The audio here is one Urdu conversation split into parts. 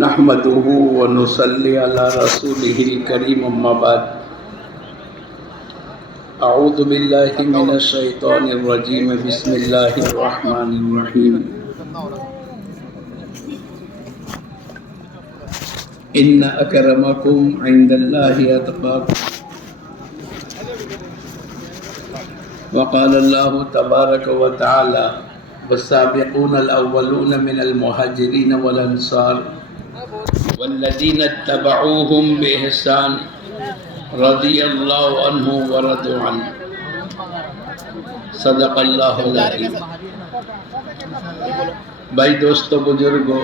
نحمده ونصلي على رسوله الكريم أما بعد أعوذ بالله من الشيطان الرجيم بسم الله الرحمن الرحيم إن أكرمكم عند الله أتقاكم وقال الله تبارك وتعالى والسابقون الأولون من المهاجرين والأنصار والذين اتبعوهم بإحسان رضي الله عنهم ورضوا عنه صدق اللہ العظیم۔ بھائی دوستو بزرگو،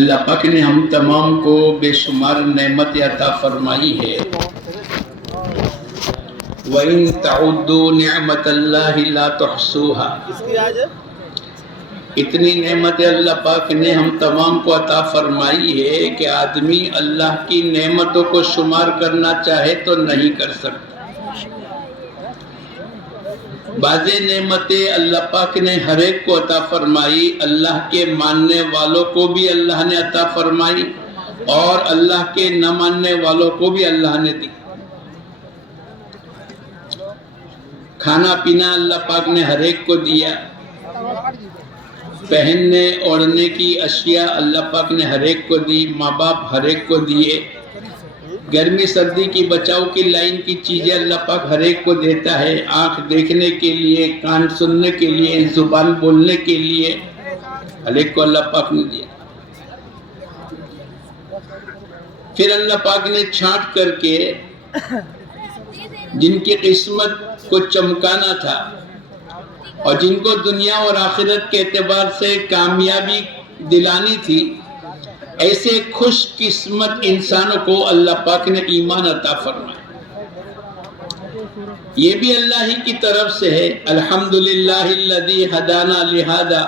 اللہ پاک نے ہم تمام کو بے شمار نعمت عطا فرمائی ہے۔ وَإِن تَعُدُّوا نِعْمَةَ اللَّهِ لَا تُحْصُوهَا، اتنی نعمت اللہ پاک نے ہم تمام کو عطا فرمائی ہے کہ آدمی اللہ کی نعمتوں کو شمار کرنا چاہے تو نہیں کر سکتا۔ بعض نعمتیں اللہ پاک نے ہر ایک کو عطا فرمائی، اللہ کے ماننے والوں کو بھی اللہ نے عطا فرمائی اور اللہ کے نہ ماننے والوں کو بھی اللہ نے دی۔ کھانا پینا اللہ پاک نے ہر ایک کو دیا، پہننے اوڑھنے کی اشیاء اللہ پاک نے ہر ایک کو دی، ماں باپ ہر ایک کو دیے، گرمی سردی کی بچاؤ کی لائن کی چیزیں اللہ پاک ہر ایک کو دیتا ہے، آنکھ دیکھنے کے لیے، کان سننے کے لیے، زبان بولنے کے لیے، ہر ایک کو اللہ پاک نے دیا۔ پھر اللہ پاک نے چھانٹ کر کے جن کی قسمت کو چمکانا تھا اور جن کو دنیا اور آخرت کے اعتبار سے کامیابی دلانی تھی، ایسے خوش قسمت انسانوں کو اللہ پاک نے ایمان عطا فرمایا۔ یہ بھی اللہ ہی کی طرف سے ہے۔ الحمدللہ الذی ہدانا لہذا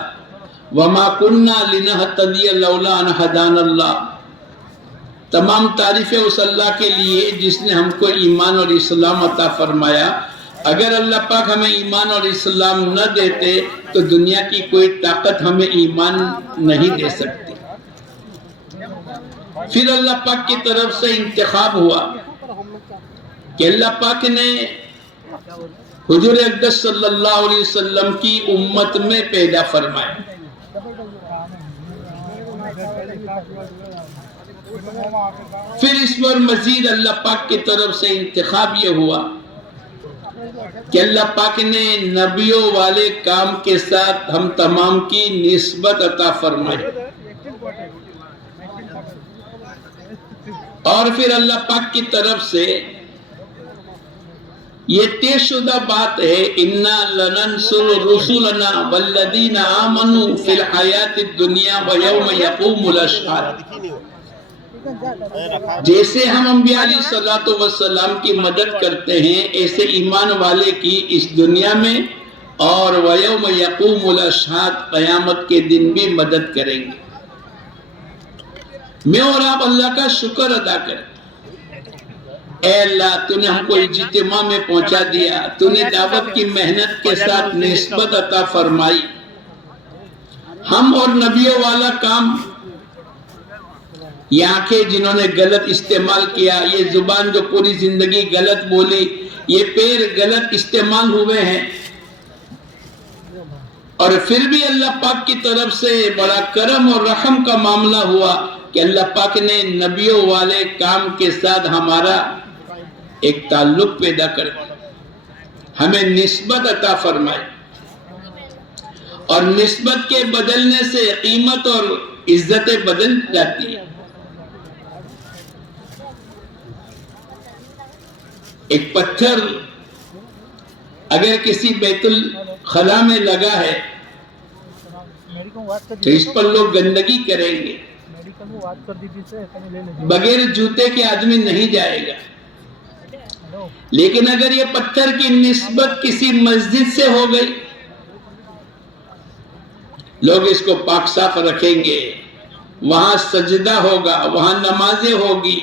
وما کننا لنہتدی لولا ان ہدانا اللہ۔ تمام تعریفیں اس اللہ کے لیے جس نے ہم کو ایمان اور اسلام عطا فرمایا۔ اگر اللہ پاک ہمیں ایمان اور اسلام نہ دیتے تو دنیا کی کوئی طاقت ہمیں ایمان نہیں دے سکتی۔ پھر اللہ پاک کی طرف سے انتخاب ہوا کہ اللہ پاک نے حضور اقدس صلی اللہ علیہ وسلم کی امت میں پیدا فرمایا۔ پھر اس پر مزید اللہ پاک کی طرف سے انتخاب یہ ہوا کہ اللہ پاک نے نبیوں والے کام کے ساتھ ہم تمام کی نسبت عطا فرمائی، اور پھر اللہ پاک کی طرف سے یہ طے شدہ بات ہے اِنَّا لَنَنْصُرُ رُسُلَنَا وَالَّذِينَ آمَنُوا فِي الْحَيَاةِ الدُّنْيَا وَيَوْمَ يَقُومُ الْأَشْهَادُ۔ جیسے ہم انبیاء علیہ السلام کی مدد کرتے ہیں، ایسے ایمان والے کی اس دنیا میں اور وَيَوْمَ يَقُومُ الْأَشْهَادُ، قیامت کے دن بھی مدد کریں گے۔ میں اور آپ اللہ کا شکر ادا کریں۔ اے اللہ، تو نے ہم کو اجتماع میں پہنچا دیا، تو نے دعوت کی محنت کے ساتھ نسبت عطا فرمائی۔ ہم اور نبیوں والا کام، یہ آنکھیں جنہوں نے غلط استعمال کیا، یہ زبان جو پوری زندگی غلط بولی، یہ پیر غلط استعمال ہوئے ہیں، اور پھر بھی اللہ پاک کی طرف سے بڑا کرم اور رحم کا معاملہ ہوا کہ اللہ پاک نے نبیوں والے کام کے ساتھ ہمارا ایک تعلق پیدا کر دیا، ہمیں نسبت عطا فرمائی، اور نسبت کے بدلنے سے قیمت اور عزتیں بدل جاتی ہیں۔ ایک پتھر اگر کسی بیت الخلا میں لگا ہے تو اس پر لوگ گندگی کریں گے، بغیر جوتے کے آدمی نہیں جائے گا، لیکن اگر یہ پتھر کی نسبت کسی مسجد سے ہو گئی، لوگ اس کو پاک صاف رکھیں گے، وہاں سجدہ ہوگا، وہاں نمازیں ہوگی۔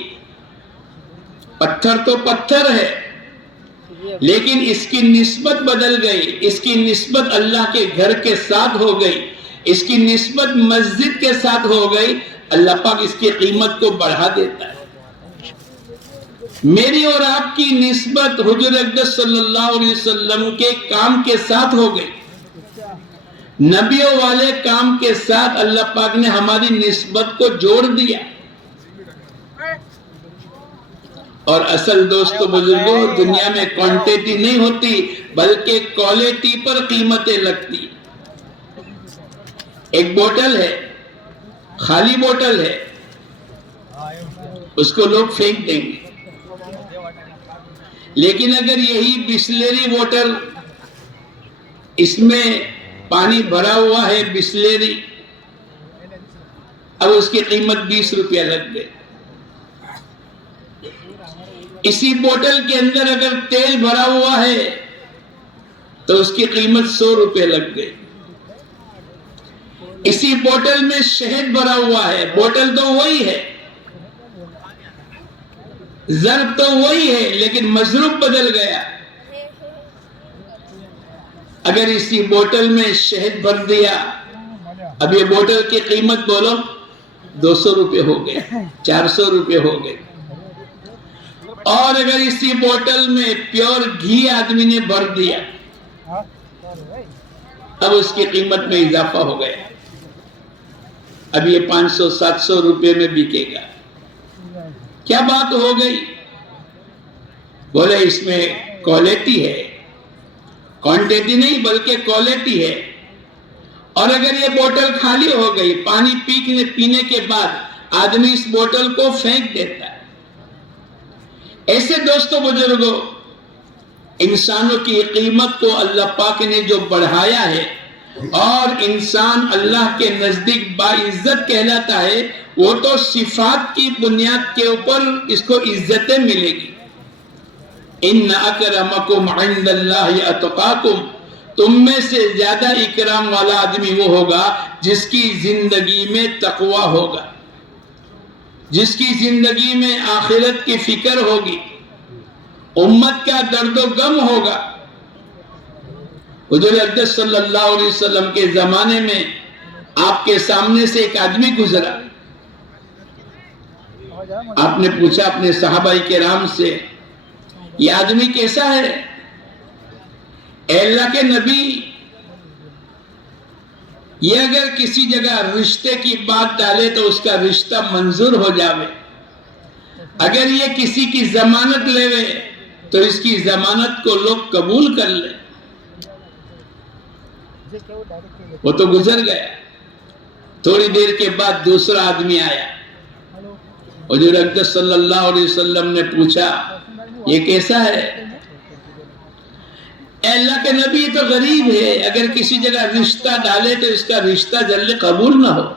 پتھر تو پتھر ہے، لیکن اس کی نسبت بدل گئی، اس کی نسبت اللہ کے گھر کے ساتھ ہو گئی، اس کی نسبت مسجد کے ساتھ ہو گئی، اللہ پاک اس کی قیمت کو بڑھا دیتا ہے۔ میری اور آپ کی نسبت حضور اقدس صلی اللہ علیہ وسلم کے کام کے ساتھ ہو گئی، نبیوں والے کام کے ساتھ اللہ پاک نے ہماری نسبت کو جوڑ دیا۔ اور اصل دوستو بزرگوں، دنیا میں کوانٹیٹی نہیں ہوتی بلکہ کوالٹی پر قیمتیں لگتی۔ ایک بوتل ہے، خالی بوتل ہے، اس کو لوگ پھینک دیں گے، لیکن اگر یہی بسلری بوتل، اس میں پانی بھرا ہوا ہے بسلری، اب اس کی قیمت 20 روپیہ لگ گئے۔ اسی بوتل کے اندر اگر تیل بھرا ہوا ہے تو اس کی قیمت 100 روپے لگ گئے۔ اسی بوتل میں شہد بھرا ہوا ہے، بوتل تو وہی ہے، ظرف تو وہی ہے، لیکن مظروف بدل گیا۔ اگر اسی بوتل میں شہد بھر دیا، اب یہ بوتل کی قیمت بولو 200 روپے ہو گئے، 400 روپے ہو گئے۔ اور اگر اسی بوتل میں پیور گھی آدمی نے بھر دیا، اب اس کی قیمت میں اضافہ ہو گیا، اب یہ 500-700 روپے میں بکے گا۔ کیا بات ہو گئی؟ بولے اس میں کوالٹی ہے، کوانٹیٹی نہیں بلکہ کوالٹی ہے۔ اور اگر یہ بوتل خالی ہو گئی، پانی پینے کے بعد آدمی اس بوتل کو پھینک دیتا ہے۔ ایسے دوستو بزرگوں، انسانوں کی قیمت کو اللہ پاک نے جو بڑھایا ہے اور انسان اللہ کے نزدیک باعزت کہلاتا ہے، وہ تو صفات کی بنیاد کے اوپر اس کو عزتیں ملے گی۔ ان اکرمکم عند اللہ اتقاکم، تم میں سے زیادہ اکرام والا آدمی وہ ہوگا جس کی زندگی میں تقوی ہوگا، جس کی زندگی میں آخرت کی فکر ہوگی، امت کا درد و غم ہوگا۔ حضور اقدس صلی اللہ علیہ وسلم کے زمانے میں آپ کے سامنے سے ایک آدمی گزرا، آپ نے پوچھا اپنے صحابہ کرام سے، یہ آدمی کیسا ہے؟ اے اللہ کے نبی، یہ اگر کسی جگہ رشتے کی بات ڈالے تو اس کا رشتہ منظور ہو جاوے، اگر یہ کسی کی ضمانت لے تو اس کی ضمانت کو لوگ قبول کر لیں۔ وہ تو گزر گیا۔ تھوڑی دیر کے بعد دوسرا آدمی آیا، حضور اقدس صلی اللہ علیہ وسلم نے پوچھا یہ کیسا ہے؟ اے اللہ کے نبی تو غریب ہے، اگر کسی جگہ رشتہ ڈالے تو اس کا رشتہ جلدی قبول نہ ہو،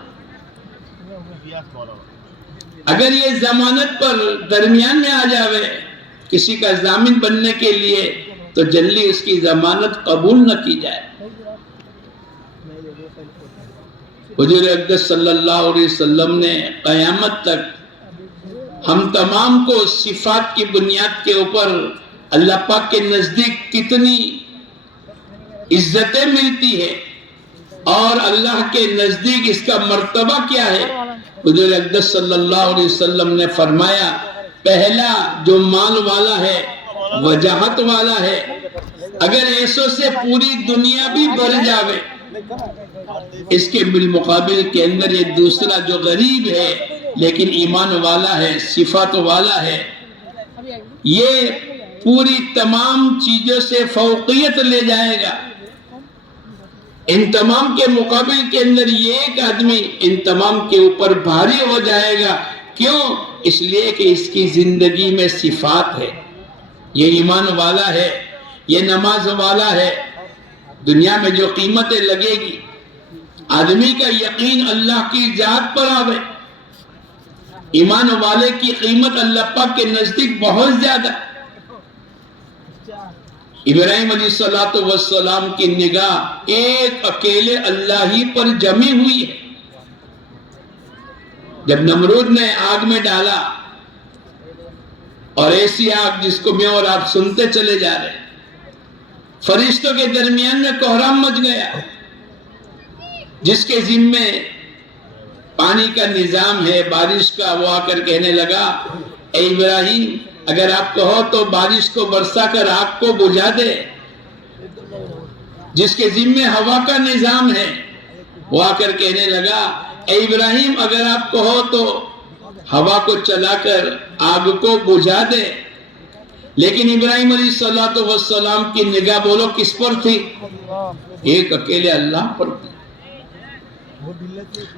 اگر یہ ضمانت پر درمیان میں آ جاوے کسی کا ضامن بننے کے لیے تو جلدی اس کی ضمانت قبول نہ کی جائے۔ حضور اقدس صلی اللہ علیہ وسلم نے قیامت تک ہم تمام کو صفات کی بنیاد کے اوپر اللہ پاک کے نزدیک کتنی عزتیں ملتی ہے اور اللہ کے نزدیک اس کا مرتبہ کیا ہے، حضور اقدس صلی اللہ علیہ وسلم نے فرمایا، پہلا جو مال والا ہے وجاہت والا ہے، اگر ایسوں سے پوری دنیا بھی بھر جاوے، اس کے بالمقابل کے اندر یہ دوسرا جو غریب ہے لیکن ایمان والا ہے، صفات والا ہے، یہ پوری تمام چیزوں سے فوقیت لے جائے گا۔ ان تمام کے مقابل کے اندر یہ ایک آدمی ان تمام کے اوپر بھاری ہو جائے گا۔ کیوں؟ اس لیے کہ اس کی زندگی میں صفات ہے، یہ ایمان والا ہے، یہ نماز والا ہے۔ دنیا میں جو قیمتیں لگے گی، آدمی کا یقین اللہ کی ذات پر آوے، ایمان والے کی قیمت اللہ پاک کے نزدیک بہت زیادہ۔ ابراہیم علیہ السلام کی نگاہ ایک اکیلے اللہ ہی پر جمی ہوئی ہے۔ جب نمرود نے آگ میں ڈالا، اور ایسی آگ جس کو میں اور آپ سنتے چلے جا رہے ہیں، فرشتوں کے درمیان میں کوہرام مچ گیا، جس کے ذمے پانی کا نظام ہے، بارش کا، وہ آ کر کہنے لگا اے ابراہیم اگر آپ کہو تو بارش کو برسا کر آگ کو بجھا دے۔ جس کے ذمے ہوا کا نظام ہے وہ آ کر کہنے لگا اے ابراہیم اگر آپ کہو تو ہوا کو چلا کر آگ کو بجھا دے۔ لیکن ابراہیم علیہ السلام کی نگاہ بولو کس پر تھی؟ ایک اکیلے اللہ پر تھی۔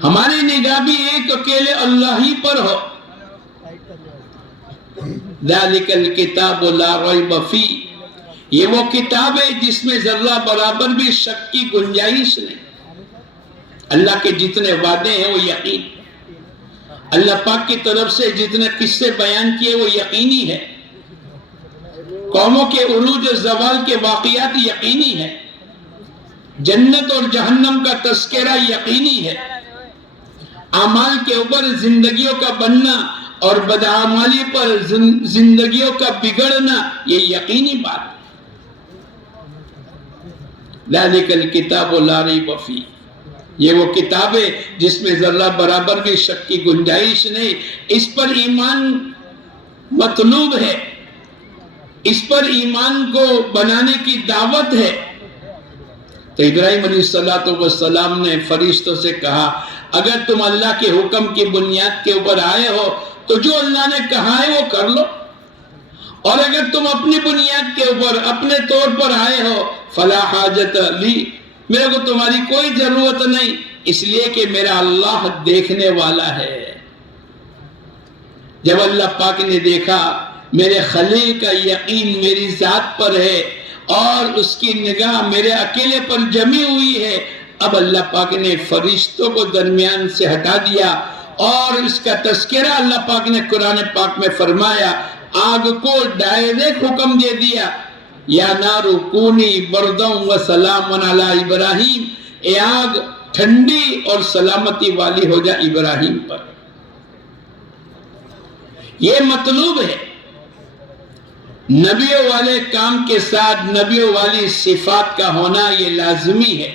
ہماری نگاہ بھی ایک اکیلے اللہ ہی پر ہو۔ ذالک الکتاب لا ریب فیہ، یہ وہ کتاب ہے جس میں ذرہ برابر بھی شک کی گنجائش نہیں۔ اللہ کے جتنے وعدے ہیں وہ یقین، اللہ پاک کی طرف سے جتنے قصے بیان کیے وہ یقینی ہے، قوموں کے عروج و زوال کے واقعات یقینی ہے، جنت اور جہنم کا تذکرہ یقینی ہے، اعمال کے اوپر زندگیوں کا بننا اور بدعمالی پر زندگیوں کا بگڑنا یہ یقینی بات ہے۔ ذالک الکتاب لا ریب فیہ، یہ وہ کتاب ہے جس میں ذرہ برابر بھی شک کی گنجائش نہیں، اس پر ایمان مطلوب ہے، اس پر ایمان کو بنانے کی دعوت ہے۔ تو ابراہیم علیہ السلام نے فرشتوں سے کہا اگر تم اللہ کے حکم کی بنیاد کے اوپر آئے ہو تو جو اللہ نے کہا ہے وہ کر لو، اور اگر تم اپنی بنیاد کے اوپر اپنے طور پر آئے ہو فلا حاجت لی، میرے کو تمہاری کوئی ضرورت نہیں، اس لیے کہ میرا اللہ دیکھنے والا ہے۔ جب اللہ پاک نے دیکھا میرے خلیل کا یقین میری ذات پر ہے اور اس کی نگاہ میرے اکیلے پر جمی ہوئی ہے، اب اللہ پاک نے فرشتوں کو درمیان سے ہٹا دیا اور اس کا تذکرہ اللہ پاک نے قرآن پاک میں فرمایا، آگ کو ڈائریکٹ حکم دے دیا یا نار کونی برداً و سلام علی ابراہیم، اے آگ ٹھنڈی اور سلامتی والی ہو جا ابراہیم پر۔ یہ مطلوب ہے، نبیوں والے کام کے ساتھ نبیوں والی صفات کا ہونا یہ لازمی ہے۔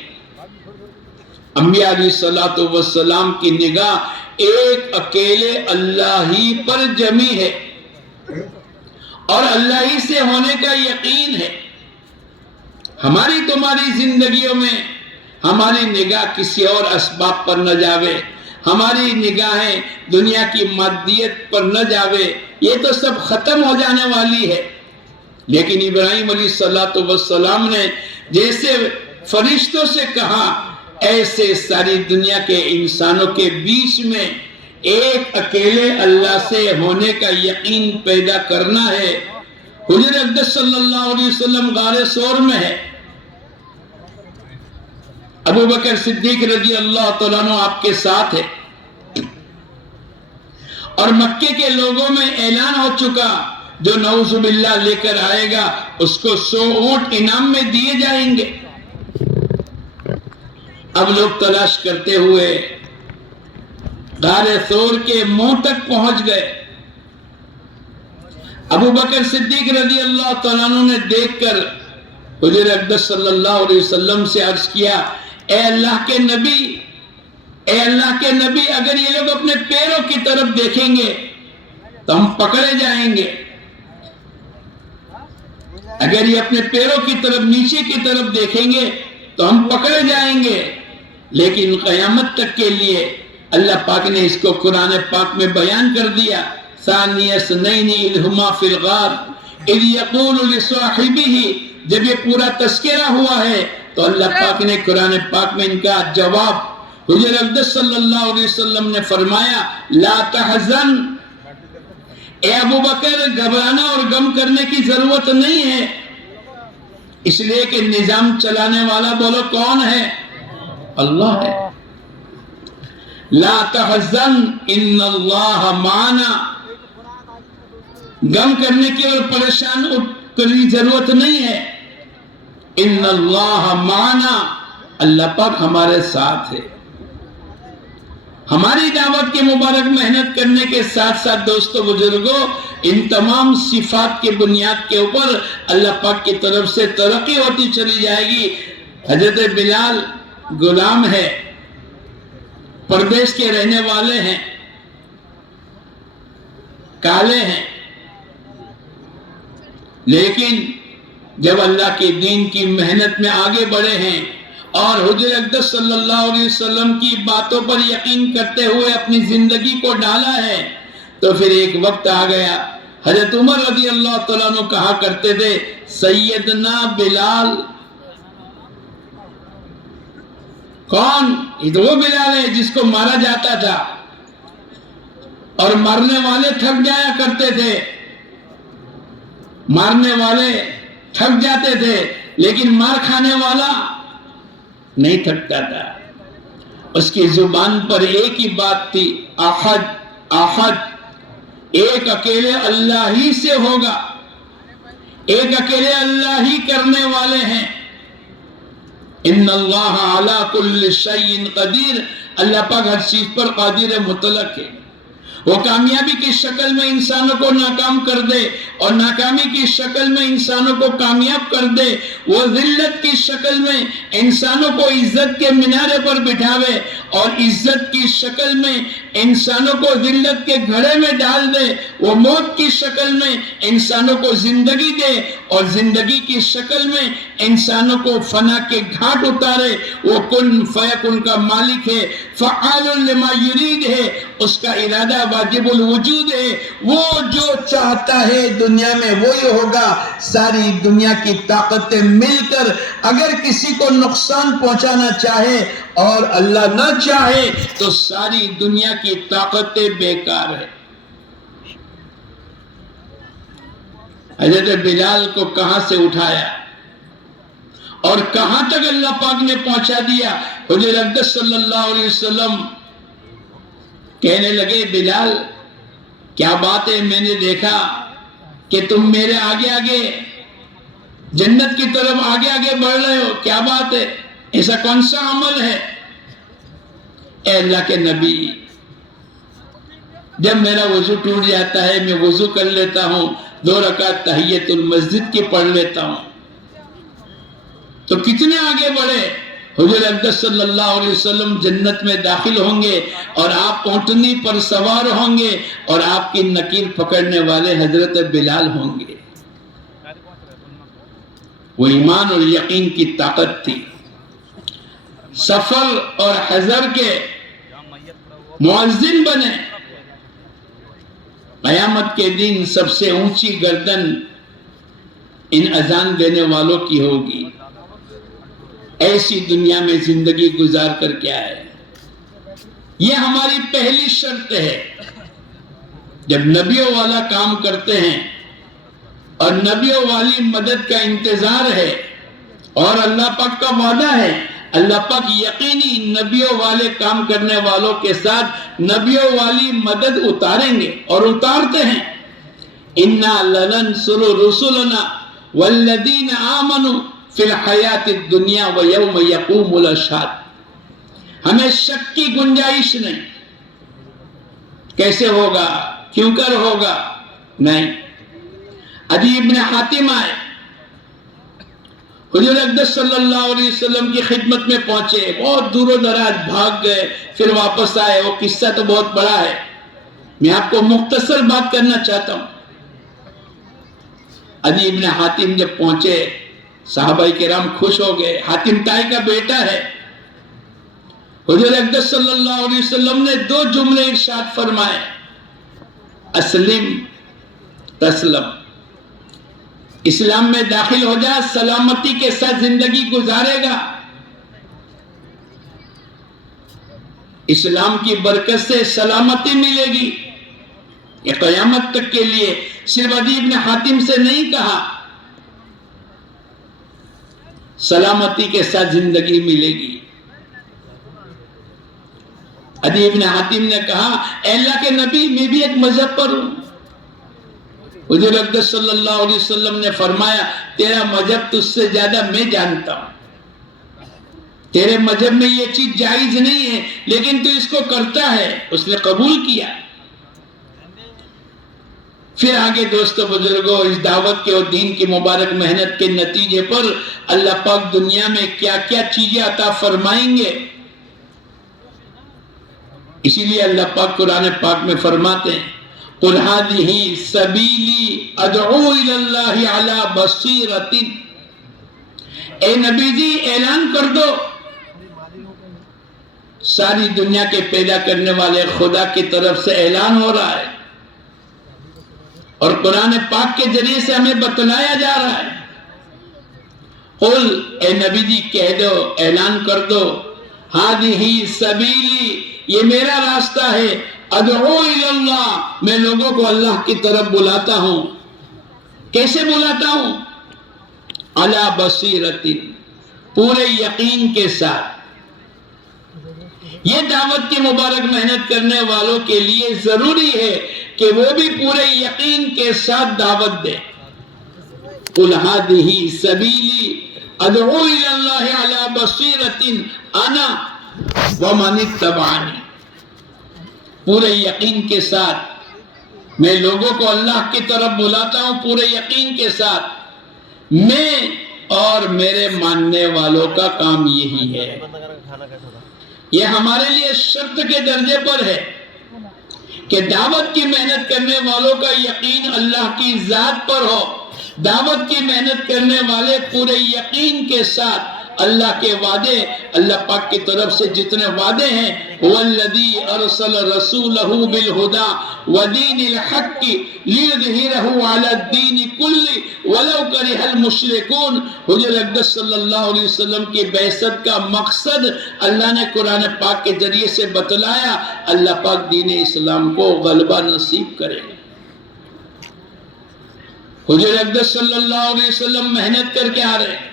انبیاء علیہ السلام کی نگاہ ایک اکیلے اللہ ہی پر جمی ہے اور اللہ ہی سے ہونے کا یقین ہے۔ ہماری تمہاری زندگیوں میں ہماری نگاہ کسی اور اسباب پر نہ جاوے، ہماری نگاہیں دنیا کی مادیت پر نہ جاوے، یہ تو سب ختم ہو جانے والی ہے۔ لیکن ابراہیم علیہ السلام نے جیسے فرشتوں سے کہا ایسے ساری دنیا کے انسانوں کے بیچ میں ایک اکیلے اللہ سے ہونے کا یقین پیدا کرنا ہے۔ حضور اقدس صلی اللہ علیہ وسلم غار ثور میں ہے، ابو بکر صدیق رضی اللہ تعالیٰ عنہ آپ کے ساتھ ہے، اور مکے کے لوگوں میں اعلان ہو چکا جو نعوذ باللہ لے کر آئے گا اس کو 100 اونٹ انعام میں دیے جائیں گے۔ اب لوگ تلاش کرتے ہوئے غار ثور کے منہ تک پہنچ گئے۔ ابو بکر صدیق رضی اللہ تعالیٰ عنہ نے دیکھ کر حضور اقدس صلی اللہ علیہ وسلم سے عرض کیا اے اللہ کے نبی، اے اللہ کے نبی، اگر یہ لوگ اپنے پیروں کی طرف دیکھیں گے تو ہم پکڑے جائیں گے، اگر یہ اپنے پیروں کی طرف نیچے کی طرف دیکھیں گے تو ہم پکڑے جائیں گے۔ لیکن قیامت تک کے لیے اللہ پاک نے اس کو قرآن پاک میں بیان کر دیا، ثانی اثنین اذ ہما فی الغار اذ یقول لصاحبہ، جب یہ پورا تذکرہ ہوا ہے تو اللہ پاک نے قرآن پاک میں ان کا جواب، حضور اقدس صلی اللہ علیہ وسلم نے فرمایا لا تحزن، اے ابو بکر گھبرانا اور غم کرنے کی ضرورت نہیں ہے، اس لیے کہ نظام چلانے والا بولو کون ہے؟ اللہ ہے۔ لا تحزن ان اللہ معنا، غم کرنے کی اور پریشان کرنے کی ضرورت نہیں ہے، ان اللہ معنا، اللہ پاک ہمارے ساتھ ہے۔ ہماری دعوت کی مبارک محنت کرنے کے ساتھ ساتھ دوستو بزرگوں، ان تمام صفات کی بنیاد کے اوپر اللہ پاک کی طرف سے ترقی ہوتی چلی جائے گی۔ حضرت بلال غلام ہے، پردیس کے رہنے والے ہیں، کالے ہیں، لیکن جب اللہ کے دین کی محنت میں آگے بڑھے ہیں اور حضور اقدس صلی اللہ علیہ وسلم کی باتوں پر یقین کرتے ہوئے اپنی زندگی کو ڈالا ہے، تو پھر ایک وقت آ گیا، حضرت عمر رضی اللہ تعالیٰ عنہ کہا کرتے تھے سیدنا بلال، کون؟ یہ تو وہ بلال ہے جس کو مارا جاتا تھا، اور مارنے والے تھک جایا کرتے تھے، مارنے والے تھک جاتے تھے، لیکن مار کھانے والا نہیں تھکتا تھا۔ اس کی زبان پر ایک ہی بات تھی، احد احد، ایک اکیلے اللہ ہی سے ہوگا، ایک اکیلے اللہ ہی کرنے والے ہیں۔ ان اللہ علی کل شیء قدیر، اللہ پاک ہر چیز پر قادر مطلق ہے۔ وہ کامیابی کی شکل میں انسانوں کو ناکام کر دے اور ناکامی کی شکل میں انسانوں کو کامیاب کر دے، وہ ذلت کی شکل میں انسانوں کو عزت کے مینارے پر بٹھاوے اور عزت کی شکل میں انسانوں کو ذلت کے گھڑے میں ڈال دے، وہ موت کی شکل میں انسانوں کو زندگی دے اور زندگی کی شکل میں انسانوں کو فنا کے گھاٹ اتارے، وہ کن فیکن کا مالک ہے، فعال لما یرید ہے، اس کا ارادہ واجب الوجود ہے، وہ جو چاہتا ہے دنیا میں وہی ہوگا۔ ساری دنیا کی طاقتیں مل کر اگر کسی کو نقصان پہنچانا چاہے اور اللہ نہ چاہے تو ساری دنیا کی طاقتیں بیکار ہے۔ حضرت بلال کو کہاں سے اٹھایا اور کہاں تک اللہ پاک نے پہنچا دیا؟ حضور اقدس صلی اللہ علیہ وسلم کہنے لگے بلال کیا بات ہے، میں نے دیکھا کہ تم میرے آگے آگے جنت کی طرف آگے آگے بڑھ رہے ہو، کیا بات ہے، ایسا کون سا عمل ہے؟ اے اللہ کے نبی، جب میرا وضو ٹوٹ جاتا ہے میں وضو کر لیتا ہوں، 2 رکعت تحیت المسجد کی پڑھ لیتا ہوں، تو کتنے آگے بڑھے؟ حضور اقدس صلی اللہ علیہ وسلم جنت میں داخل ہوں گے اور آپ اونٹنی پر سوار ہوں گے اور آپ کی نکیر پکڑنے والے حضرت بلال ہوں گے۔ وہ ایمان اور یقین کی طاقت تھی۔ سفر اور حضر کے مؤذن بنے۔ قیامت کے دن سب سے اونچی گردن ان اذان دینے والوں کی ہوگی۔ ایسی دنیا میں زندگی گزار کر کیا ہے؟ یہ ہماری پہلی شرط ہے۔ جب نبیوں والا کام کرتے ہیں اور نبیوں والی مدد کا انتظار ہے اور اللہ پاک کا وعدہ ہے، اللہ پاک یقینی نبیوں والے کام کرنے والوں کے ساتھ نبیوں والی مدد اتاریں گے اور اتارتے ہیں۔ اِنَّا لَنَنْصُرُ رُسُلَنَا وَالَّذِينَ آمَنُوا فی الحیات الدنیا ویوم یقوم الاشہاد۔ ہمیں شک کی گنجائش نہیں، کیسے ہوگا، کیوں کر ہوگا، نہیں۔ عدی ابن حاتم آئے، حضور اقدس صلی اللہ علیہ وسلم کی خدمت میں پہنچے، بہت دور و دراز بھاگ گئے، پھر واپس آئے۔ وہ قصہ تو بہت بڑا ہے، میں آپ کو مختصر بات کرنا چاہتا ہوں۔ عدی ابن حاتم جب پہنچے، صحابہ کرام خوش ہو گئے، حاتم طائی کا بیٹا ہے۔ حضور اقدس صلی اللہ علیہ وسلم نے 2 جملے ارشاد فرمائے، اسلم تسلم، اسلام میں داخل ہو جا، سلامتی کے ساتھ زندگی گزارے گا۔ اسلام کی برکت سے سلامتی ملے گی، یہ قیامت تک کے لیے۔ صرف عدی ابن حاتم سے نہیں کہا، سلامتی کے ساتھ زندگی ملے گی۔ عدی ابن حاتم نے کہا، اے اللہ کے نبی، میں بھی ایک مذہب پر ہوں۔ حضور اقدس صلی اللہ علیہ وسلم نے فرمایا، تیرا مذہب تجھ سے زیادہ میں جانتا ہوں، تیرے مذہب میں یہ چیز جائز نہیں ہے لیکن تو اس کو کرتا ہے۔ اس نے قبول کیا۔ پھر آگے دوستو بزرگوں، اس دعوت کے اور دین کی مبارک محنت کے نتیجے پر اللہ پاک دنیا میں کیا کیا چیزیں عطا فرمائیں گے۔ اسی لیے اللہ پاک قرآن پاک میں فرماتے ہیں قُلْ هَذِهِ سَبِيلِي أَدْعُو إِلَى اللَّهِ عَلَى بَصِيرَةٍ، اے نبی جی اعلان کر دو، ساری دنیا کے پیدا کرنے والے خدا کی طرف سے اعلان ہو رہا ہے، اور قرآن پاک کے ذریعے سے ہمیں بتلایا جا رہا ہے۔ قل، اے نبی جی کہہ دو، اعلان کر دو، هَذِهِ سَبِيلِي، یہ میرا راستہ ہے، ادعو الی اللہ، میں لوگوں کو اللہ کی طرف بلاتا ہوں۔ کیسے بلاتا ہوں؟ علی بصیرۃ، پورے یقین کے ساتھ۔ یہ دعوت کی مبارک محنت کرنے والوں کے لیے ضروری ہے کہ وہ بھی پورے یقین کے ساتھ دعوت دیں۔ قل هذه سبیلی ادعو الی اللہ علی بصیرۃ انا ومن اتبعنی، پورے یقین کے ساتھ میں لوگوں کو اللہ کی طرف بلاتا ہوں، پورے یقین کے ساتھ، میں اور میرے ماننے والوں کا کام یہی ہے۔ یہ ہمارے لیے شرط کے درجے پر ہے کہ دعوت کی محنت کرنے والوں کا یقین اللہ کی ذات پر ہو، دعوت کی محنت کرنے والے پورے یقین کے ساتھ اللہ کے وعدے، اللہ پاک کی طرف سے جتنے وعدے ہیں، وَالَّذِي أَرْسَلَ رَسُولَهُ بِالْهُدَى وَدِينِ الْحَقِّ لِيُظْهِرَهُ عَلَى الدِّينِ كُلِّهِ وَلَوْ كَرِهَ الْمُشْرِكُونَ۔ حضور اقدس صلی اللہ علیہ وسلم کی بعثت کا مقصد اللہ نے قرآن پاک کے ذریعے سے بتلایا، اللہ پاک دین اسلام کو غلبہ نصیب کرے۔ حضور اقدس صلی اللہ علیہ وسلم محنت کر کے آ رہے ہیں،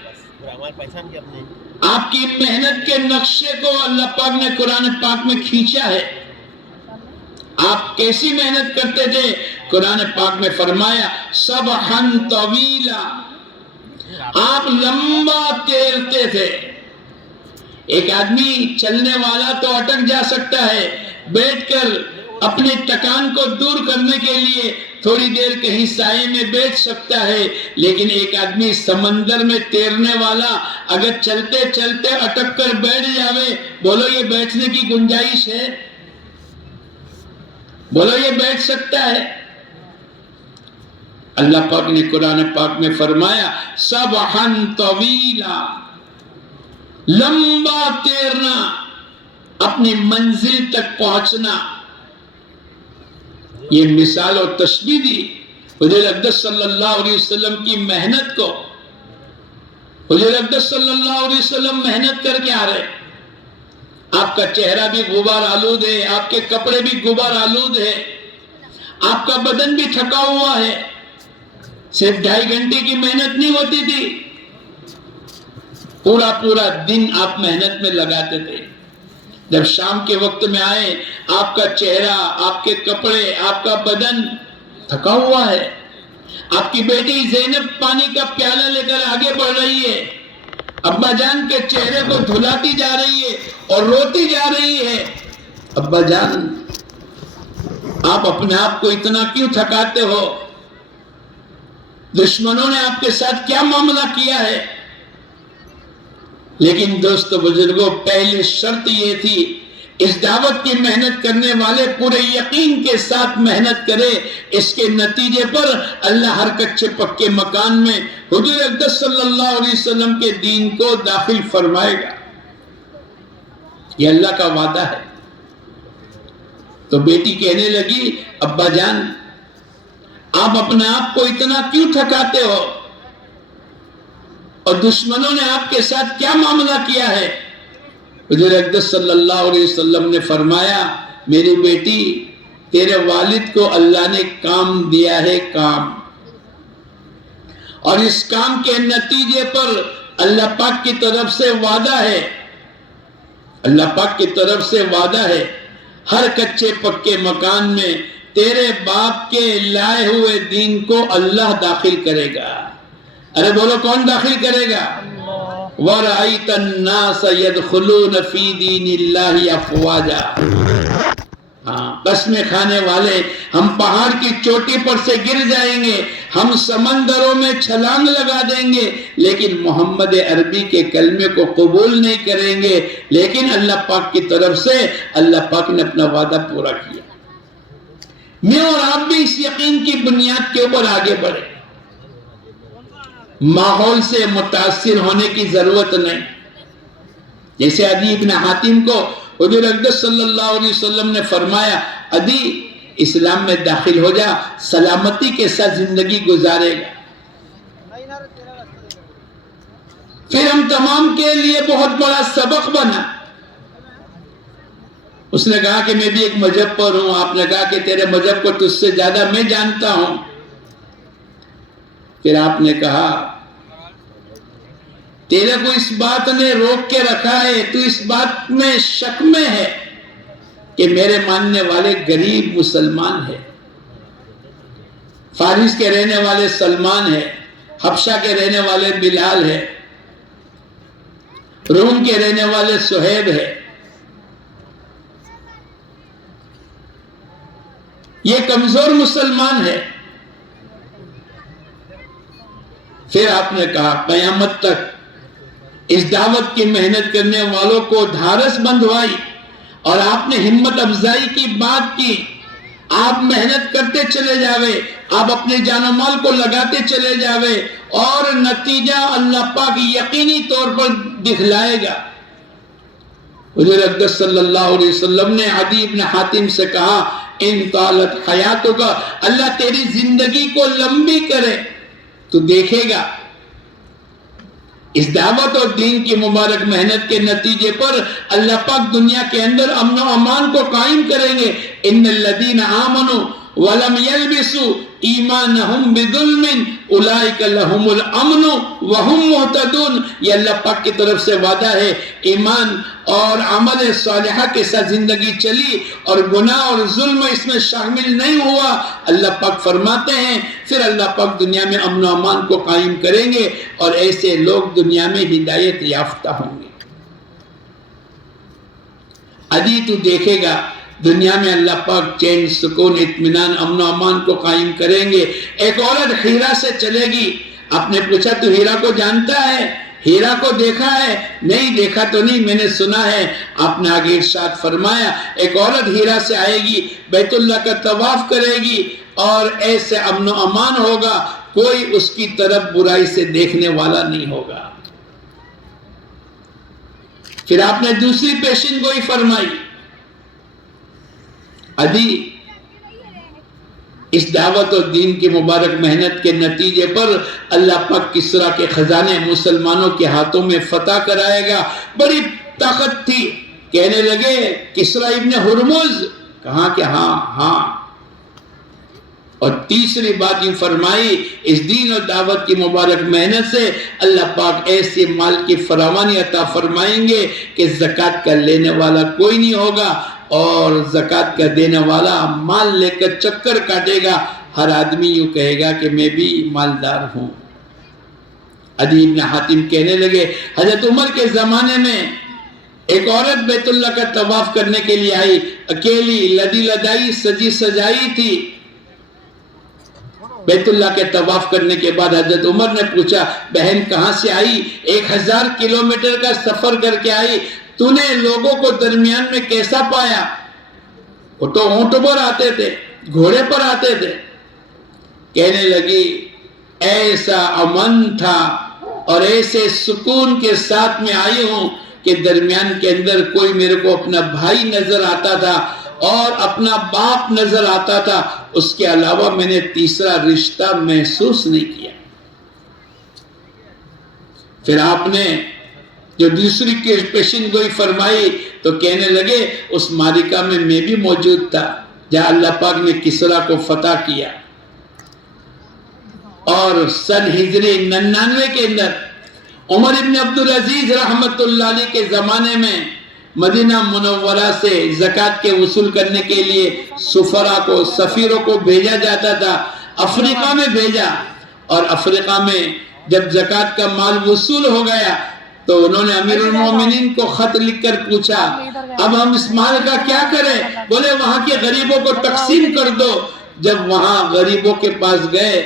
آپ کی محنت کے نقشے کو اللہ پاک نے قرآن پاک میں کھینچا ہے۔ آپ کیسی محنت کرتے تھے؟ قرآن پاک میں فرمایا سبحاً طویلا، آپ لمبا تیرتے تھے۔ ایک آدمی چلنے والا تو اٹک جا سکتا ہے، بیٹھ کر اپنے تکان کو دور کرنے کے لیے تھوڑی دیر کہیں سائے میں بیٹھ سکتا ہے، لیکن ایک آدمی سمندر میں تیرنے والا اگر چلتے چلتے اٹک کر بیٹھ جاوے، بولو یہ بیٹھنے کی گنجائش ہے؟ بولو یہ بیٹھ سکتا ہے؟ اللہ پاک نے قرآن پاک میں فرمایا سبحاً طویلا، لمبا تیرنا، اپنی منزل تک پہنچنا۔ یہ مثال اور تشبیہ دی حضور اقدس صلی اللہ علیہ وسلم کی محنت کو۔ حضور اقدس صلی اللہ علیہ وسلم محنت کر کے آ رہے، آپ کا چہرہ بھی غبار آلود ہے، آپ کے کپڑے بھی غبار آلود ہے، آپ کا بدن بھی تھکا ہوا ہے، صرف 2.5 گھنٹے کی محنت نہیں ہوتی تھی، پورا دن آپ محنت میں لگاتے تھے۔ جب شام کے وقت میں آئے، آپ کا چہرہ، آپ کے کپڑے، آپ کا بدن تھکا ہوا ہے۔ آپ کی بیٹی زینب پانی کا پیالہ لے کر آگے بڑھ رہی ہے، ابا جان کے چہرے کو دھلاتی جا رہی ہے اور روتی جا رہی ہے۔ ابا جان، آپ اپنے آپ کو اتنا کیوں تھکاتے ہو؟ دشمنوں نے آپ کے ساتھ کیا معاملہ کیا ہے؟ لیکن دوستو بزرگوں، پہلی شرط یہ تھی، اس دعوت کی محنت کرنے والے پورے یقین کے ساتھ محنت کرے، اس کے نتیجے پر اللہ ہر کچے پکے مکان میں حضور اقدس صلی اللہ علیہ وسلم کے دین کو داخل فرمائے گا۔ یہ اللہ کا وعدہ ہے۔ تو بیٹی کہنے لگی ابا جان، آپ اپنے آپ کو اتنا کیوں تھکاتے ہو؟ اور دشمنوں نے آپ کے ساتھ کیا معاملہ کیا ہے؟ حضور اقدس صلی اللہ علیہ وسلم نے فرمایا میری بیٹی، تیرے والد کو اللہ نے کام دیا ہے، کام، اور اس کام کے نتیجے پر اللہ پاک کی طرف سے وعدہ ہے، اللہ پاک کی طرف سے وعدہ ہے، ہر کچے پکے مکان میں تیرے باپ کے لائے ہوئے دین کو اللہ داخل کرے گا۔ ارے بولو کون داخل کرے گا؟ وَرَأَيْتَ النَّاسَ يَدْخُلُونَ فِي دِينِ اللَّهِ أَفْوَاجًا۔ قسمیں کھانے والے، ہم پہاڑ کی چوٹی پر سے گر جائیں گے، ہم سمندروں میں چھلانگ لگا دیں گے لیکن محمد عربی کے کلمے کو قبول نہیں کریں گے، لیکن اللہ پاک کی طرف سے اللہ پاک نے اپنا وعدہ پورا کیا۔ میں اور آپ بھی اس یقین کی بنیاد کے اوپر آگے بڑھے، ماحول سے متاثر ہونے کی ضرورت نہیں۔ جیسے عدی ابن حاتم کو حضور اقدس صلی اللہ علیہ وسلم نے فرمایا، عدی اسلام میں داخل ہو جا، سلامتی کے ساتھ زندگی گزارے گا۔ پھر ہم تمام کے لیے بہت بڑا سبق بنا۔ اس نے کہا کہ میں بھی ایک مذہب پر ہوں، آپ نے کہا کہ تیرے مذہب کو تجھ سے زیادہ میں جانتا ہوں۔ پھر آپ نے کہا تیرے کو اس بات نے روک کے رکھا ہے، تو اس بات میں شک میں ہے کہ میرے ماننے والے غریب مسلمان ہیں، فارس کے رہنے والے سلمان ہیں، حبشہ کے رہنے والے بلال ہیں، روم کے رہنے والے سہیب ہیں۔ یہ کمزور مسلمان ہے۔ پھر آپ نے کہا قیامت تک اس دعوت کی محنت کرنے والوں کو دھارس بندھوائی اور آپ نے ہمت افزائی کی بات کی۔ آپ محنت کرتے چلے جاوے، آپ اپنے جان و مال کو لگاتے چلے جاوے اور نتیجہ اللہ پاک یقینی طور پر دکھلائے گا۔ حضور اقدس صلی اللہ علیہ وسلم نے عدی بن حاتم سے کہا ان طالت حیاتوں کا، اللہ تیری زندگی کو لمبی کرے، تو دیکھے گا اس دعوت اور دین کی مبارک محنت کے نتیجے پر اللہ پاک دنیا کے اندر امن و امان کو قائم کریں گے۔ ان الذین آمنوا ولم يلبسوا ایمانہم بظلم اولئک لہم الامن وہم مہتدون۔ یہ اللہ پاک کی طرف سے وعدہ ہے، ایمان اور عمل صالحہ کے ساتھ زندگی چلی اور گناہ اور ظلم اس میں شامل نہیں ہوا، اللہ پاک فرماتے ہیں پھر اللہ پاک دنیا میں امن و امان کو قائم کریں گے اور ایسے لوگ دنیا میں ہدایت یافتہ ہوں گے۔ عدی تو دیکھے گا دنیا میں اللہ پاک چین، سکون، اطمینان، امن و امان کو قائم کریں گے۔ ایک عورت ہیرا سے چلے گی، آپ نے پوچھا تو ہیرا کو جانتا ہے؟ ہیرا کو دیکھا ہے؟ نہیں دیکھا تو نہیں، میں نے سنا ہے۔ آپ نے آگے ارشاد فرمایا ایک عورت ہیرا سے آئے گی، بیت اللہ کا طواف کرے گی اور ایسے امن و امان ہوگا، کوئی اس کی طرف برائی سے دیکھنے والا نہیں ہوگا۔ پھر آپ نے دوسری پیشن گوئی فرمائی، عدی اس دعوت اور دین کی مبارک محنت کے نتیجے پر اللہ پاک کسریٰ کے خزانے مسلمانوں کے ہاتھوں میں فتح کرائے گا۔ بڑی طاقت تھی، کہنے لگے کسریٰ ابن ہرمز، کہاں کہ ہاں۔ اور تیسری بات یہ فرمائی اس دین اور دعوت کی مبارک محنت سے اللہ پاک ایسے مال کی فراوانی عطا فرمائیں گے کہ زکوٰۃ کا لینے والا کوئی نہیں ہوگا اور زکوٰۃ کا دینے والا مال لے کر چکر کاٹے گا، ہر آدمی یوں کہے گا کہ میں بھی مالدار ہوں۔ عدی بن حاتم کہنے لگے حضرت عمر کے زمانے میں ایک عورت بیت اللہ کا طواف کرنے کے لیے آئی، اکیلی، لدی لدائی، سجی سجائی تھی۔ بیت اللہ کے طواف کرنے کے بعد حضرت عمر نے پوچھا بہن کہاں سے آئی؟ 1000 کلومیٹر کا سفر کر کے آئی، تو نے لوگوں کو درمیان میں کیسا پایا؟ وہ تو اونٹ پر آتے تھے، گھوڑے پر آتے تھے۔ کہنے لگی ایسا امن تھا اور ایسے سکون کے ساتھ میں آئی ہوں کہ درمیان کے اندر کوئی میرے کو اپنا بھائی نظر آتا تھا اور اپنا باپ نظر آتا تھا، اس کے علاوہ میں نے تیسرا رشتہ محسوس نہیں کیا۔ پھر آپ نے جو دوسری پیشن گوئی فرمائی تو کہنے لگے اس معرکہ میں بھی موجود تھا جہاں اللہ پاک نے کسریٰ کو فتح کیا، اور سن ہجری 99 کے اندر عمر ابن عبدالعزیز رحمت اللہ علیہ کے زمانے میں مدینہ منورہ سے زکوٰۃ کے وصول کرنے کے لیے سفراء کو، سفیروں کو بھیجا جاتا تھا، افریقہ میں بھیجا، اور افریقہ میں جب زکوٰۃ کا مال وصول ہو گیا تو انہوں نے امیر المومنین کو خط لکھ کر پوچھا اب ہم اس مال کا کیا کریں؟ بولے وہاں کے غریبوں کو تقسیم کر دو، جب وہاں غریبوں کے پاس گئے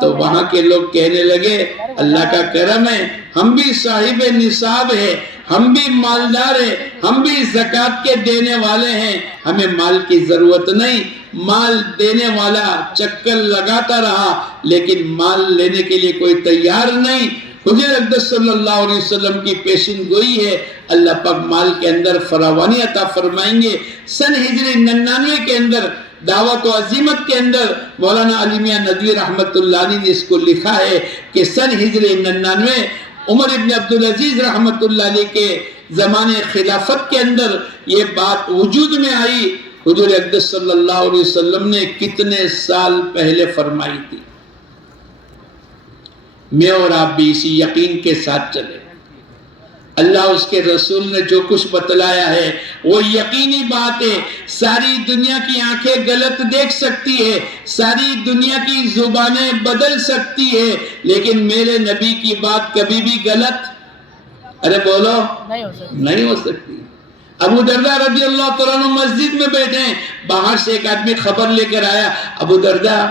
تو وہاں کے لوگ کہنے لگے اللہ کا کرم ہے، ہم بھی صاحب نصاب ہے، ہم بھی مالدار ہیں، ہم بھی زکوٰۃ کے دینے والے ہیں، ہمیں مال کی ضرورت نہیں۔ مال دینے والا چکر لگاتا رہا لیکن مال لینے کے لیے کوئی تیار نہیں۔ حضور اقدس صلی اللہ علیہ وسلم کی پیشن گوئی ہے، اللہ پاک مال کے اندر فراوانی عطا فرمائیں گے۔ سن ہجری 99 کے اندر دعوت و عزیمت کے اندر مولانا علی میاں ندوی رحمت اللہ علیہ نے اس کو لکھا ہے کہ سن ہجری 99 عمر ابن عبدالعزیز رحمت اللہ علیہ کے زمانے خلافت کے اندر یہ بات وجود میں آئی۔ حضور اقدس صلی اللہ علیہ وسلم نے کتنے سال پہلے فرمائی تھی۔ میں اور آپ بھی اسی یقین کے ساتھ چلے، اللہ اس کے رسول نے جو کچھ بتلایا ہے وہ یقینی بات ہے۔ ساری دنیا کی آنکھیں غلط دیکھ سکتی ہے، ساری دنیا کی زبانیں بدل سکتی ہے، لیکن میرے نبی کی بات کبھی بھی غلط ارے بولو نہیں ہو سکتی۔ ابو درداء رضی اللہ تعالیٰ عنہ مسجد میں بیٹھے ہیں، باہر سے ایک آدمی خبر لے کر آیا، ابو درداء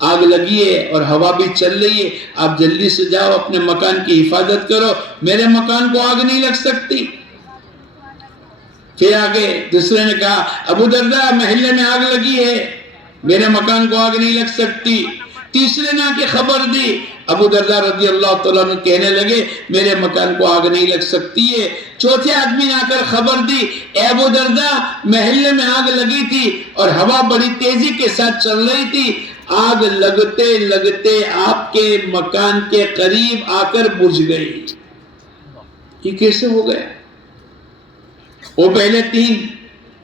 آگ لگی ہے اور ہوا بھی چل رہی ہے، آپ جلدی سے جاؤ اپنے مکان کی حفاظت کرو، میرے مکان کو آگ نہیں لگ سکتی۔ پھر آگے دوسرے نے کہا ابو درداء محلے میں آگ لگی ہے، میرے مکان کو آگ نہیں لگ سکتی۔ تیسرے نے آ کے خبر دی، ابو درداء رضی اللہ تعالیٰ عنہ کہنے لگے میرے مکان کو آگ نہیں لگ سکتی ہے۔ چوتھے آدمی نے آ کر خبر دی، اے ابو درداء محلے میں آگ لگی تھی اور ہوا بڑی تیزی کے ساتھ چل رہی تھی، آگ لگتے لگتے آپ کے مکان کے قریب آ کر بجھ گئی۔ یہ کیسے ہو گیا؟ وہ پہلے تین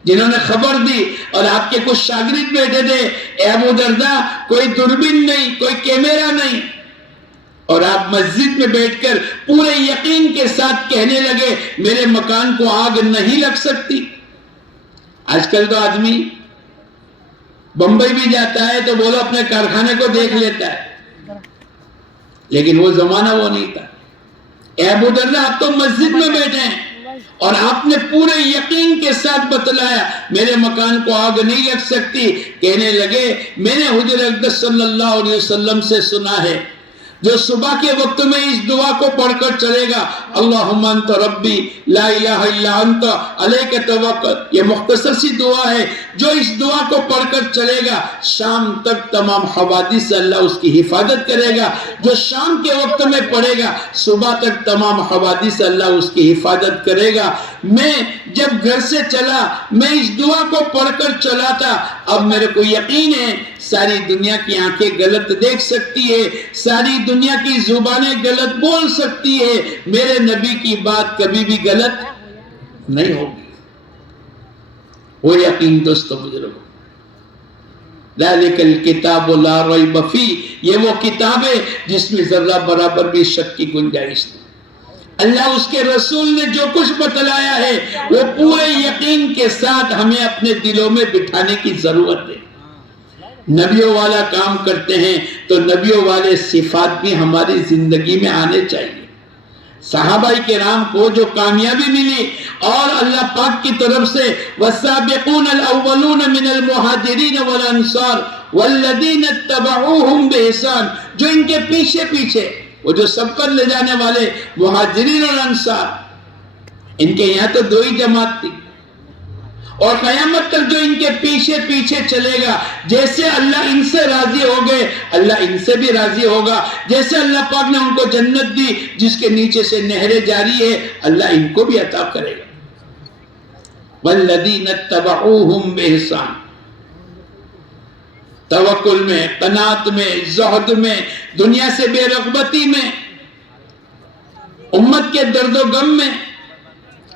جنہوں نے خبر دی اور آپ کے کچھ شاگرد بیٹھے تھے، اے ابو درداء کوئی دوربین نہیں، کوئی کیمرہ نہیں، اور آپ مسجد میں بیٹھ کر پورے یقین کے ساتھ کہنے لگے میرے مکان کو آگ نہیں لگ سکتی۔ آج کل تو آدمی بمبئی بھی جاتا ہے تو بولو اپنے کارخانے کو دیکھ لیتا ہے، لیکن وہ زمانہ وہ نہیں تھا۔ اے ابو درداء آپ تو مسجد میں بیٹھے ہیں اور آپ نے پورے یقین کے ساتھ بتلایا میرے مکان کو آگ نہیں لگ سکتی۔ کہنے لگے میں نے حضور اقدس صلی اللہ علیہ وسلم سے سنا ہے جو صبح کے وقت میں اس دعا کو پڑھ کر چلے گا، اللہم انت ربی لا الہ الا انت علیک توکل، یہ مختصر سی دعا ہے، جو اس دعا کو پڑھ کر چلے گا شام تک تمام حوادث سے اللہ اس کی حفاظت کرے گا۔ جو شام کے وقت میں پڑھے گا صبح تک تمام حوادث سے اللہ اس کی حفاظت کرے گا۔ میں جب گھر سے چلا میں اس دعا کو پڑھ کر چلا تھا، اب میرے کو یقین ہے ساری دنیا کی آنکھیں غلط دیکھ سکتی ہے، ساری دنیا کی زبانیں غلط بول سکتی ہے، میرے نبی کی بات کبھی بھی غلط نہیں ہوگی۔ وہ یقین دوستو بزرگوں، ذالک الکتاب لا ریب فیہ، یہ وہ کتاب ہے جس میں ذرہ برابر بھی شک کی گنجائش نہیں۔ اللہ اس کے رسول نے جو کچھ بتلایا ہے وہ پورے یقین کے ساتھ ہمیں اپنے دلوں میں بٹھانے کی ضرورت ہے۔ نبیوں والا کام کرتے ہیں تو نبیوں والے صفات بھی ہماری زندگی میں آنے چاہیے۔ صحابہ کرام کو جو کامیابی ملی اور اللہ پاک کی طرف سے والسابقون الاولون من المہاجرین والانصار والذین اتبعوہم بإحسان، جو ان کے پیچھے پیچھے وہ جو سبقت لے جانے والے مہاجرین اور انصار، ان کے یہاں تو دو ہی جماعت تھی، اور قیامت تک جو ان کے پیچھے پیچھے چلے گا، جیسے اللہ ان سے راضی ہو گئے اللہ ان سے بھی راضی ہوگا۔ جیسے اللہ پاک نے ان کو جنت دی جس کے نیچے سے نہریں جاری ہے، اللہ ان کو بھی عطا کرے گا۔ والذین اتبعوہم بإحسان، توکل میں، قناعت میں، زہد میں، دنیا سے بے رغبتی میں، امت کے درد و غم میں،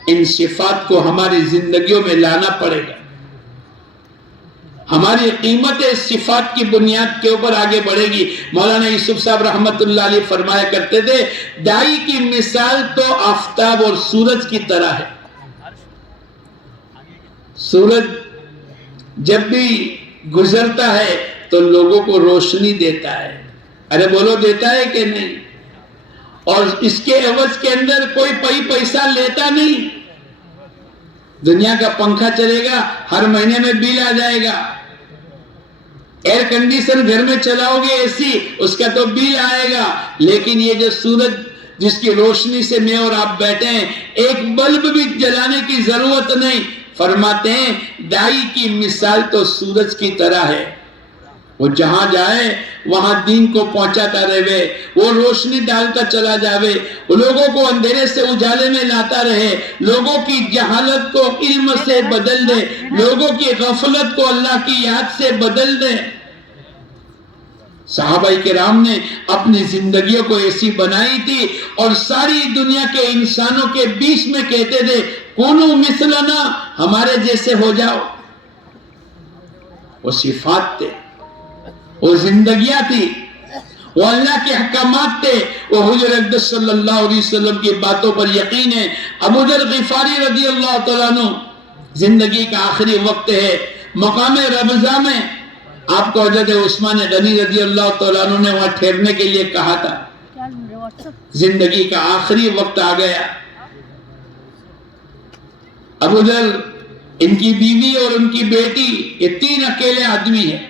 ان صفات کو ہماری زندگیوں میں لانا پڑے گا۔ ہماری قیمت صفات کی بنیاد کے اوپر آگے بڑھے گی۔ مولانا یوسف صاحب رحمت اللہ علیہ فرمایا کرتے تھے دائی کی مثال تو آفتاب اور سورج کی طرح ہے۔ سورج جب بھی گزرتا ہے تو لوگوں کو روشنی دیتا ہے، ارے بولو دیتا ہے کہ نہیں؟ اور اس کے عوض کے اندر کوئی پیسہ لیتا نہیں۔ دنیا کا پنکھا چلے گا، ہر مہینے میں بل آ جائے گا، ایئر کنڈیشن گھر میں چلاؤ گے اے سی، اس کا تو بل آئے گا، لیکن یہ جو سورج جس کی روشنی سے میں اور آپ بیٹھے ہیں، ایک بلب بھی جلانے کی ضرورت نہیں۔ فرماتے ہیں دائی کی مثال تو سورج کی طرح ہے، وہ جہاں جائے وہاں دین کو پہنچاتا رہے، وہ روشنی ڈالتا چلا جاوے، لوگوں کو اندھیرے سے اجالے میں لاتا رہے، لوگوں کی جہالت کو علم سے بدل دے، لوگوں کی غفلت کو اللہ کی یاد سے بدل دے۔ صحابہ کرام نے اپنی زندگیوں کو ایسی بنائی تھی اور ساری دنیا کے انسانوں کے بیچ میں کہتے تھے کونو مثلنا، ہمارے جیسے ہو جاؤ۔ وہ صفات تھے، وہ زندگیاں تھی، وہ اللہ کے احکامات تھے، وہ حضور اقدس صلی اللہ علیہ وسلم کی باتوں پر یقین ہے۔ ابو ذر غفاری رضی اللہ تعالیٰ عنہ، زندگی کا آخری وقت ہے، مقام ربضہ میں آپ کو حضرت عثمان غنی رضی اللہ تعالیٰ عنہ نے وہاں ٹھہرنے کے لیے کہا تھا۔ زندگی کا آخری وقت آ گیا۔ ابو ذر، ان کی بیوی اور ان کی بیٹی، یہ تین اکیلے آدمی ہیں۔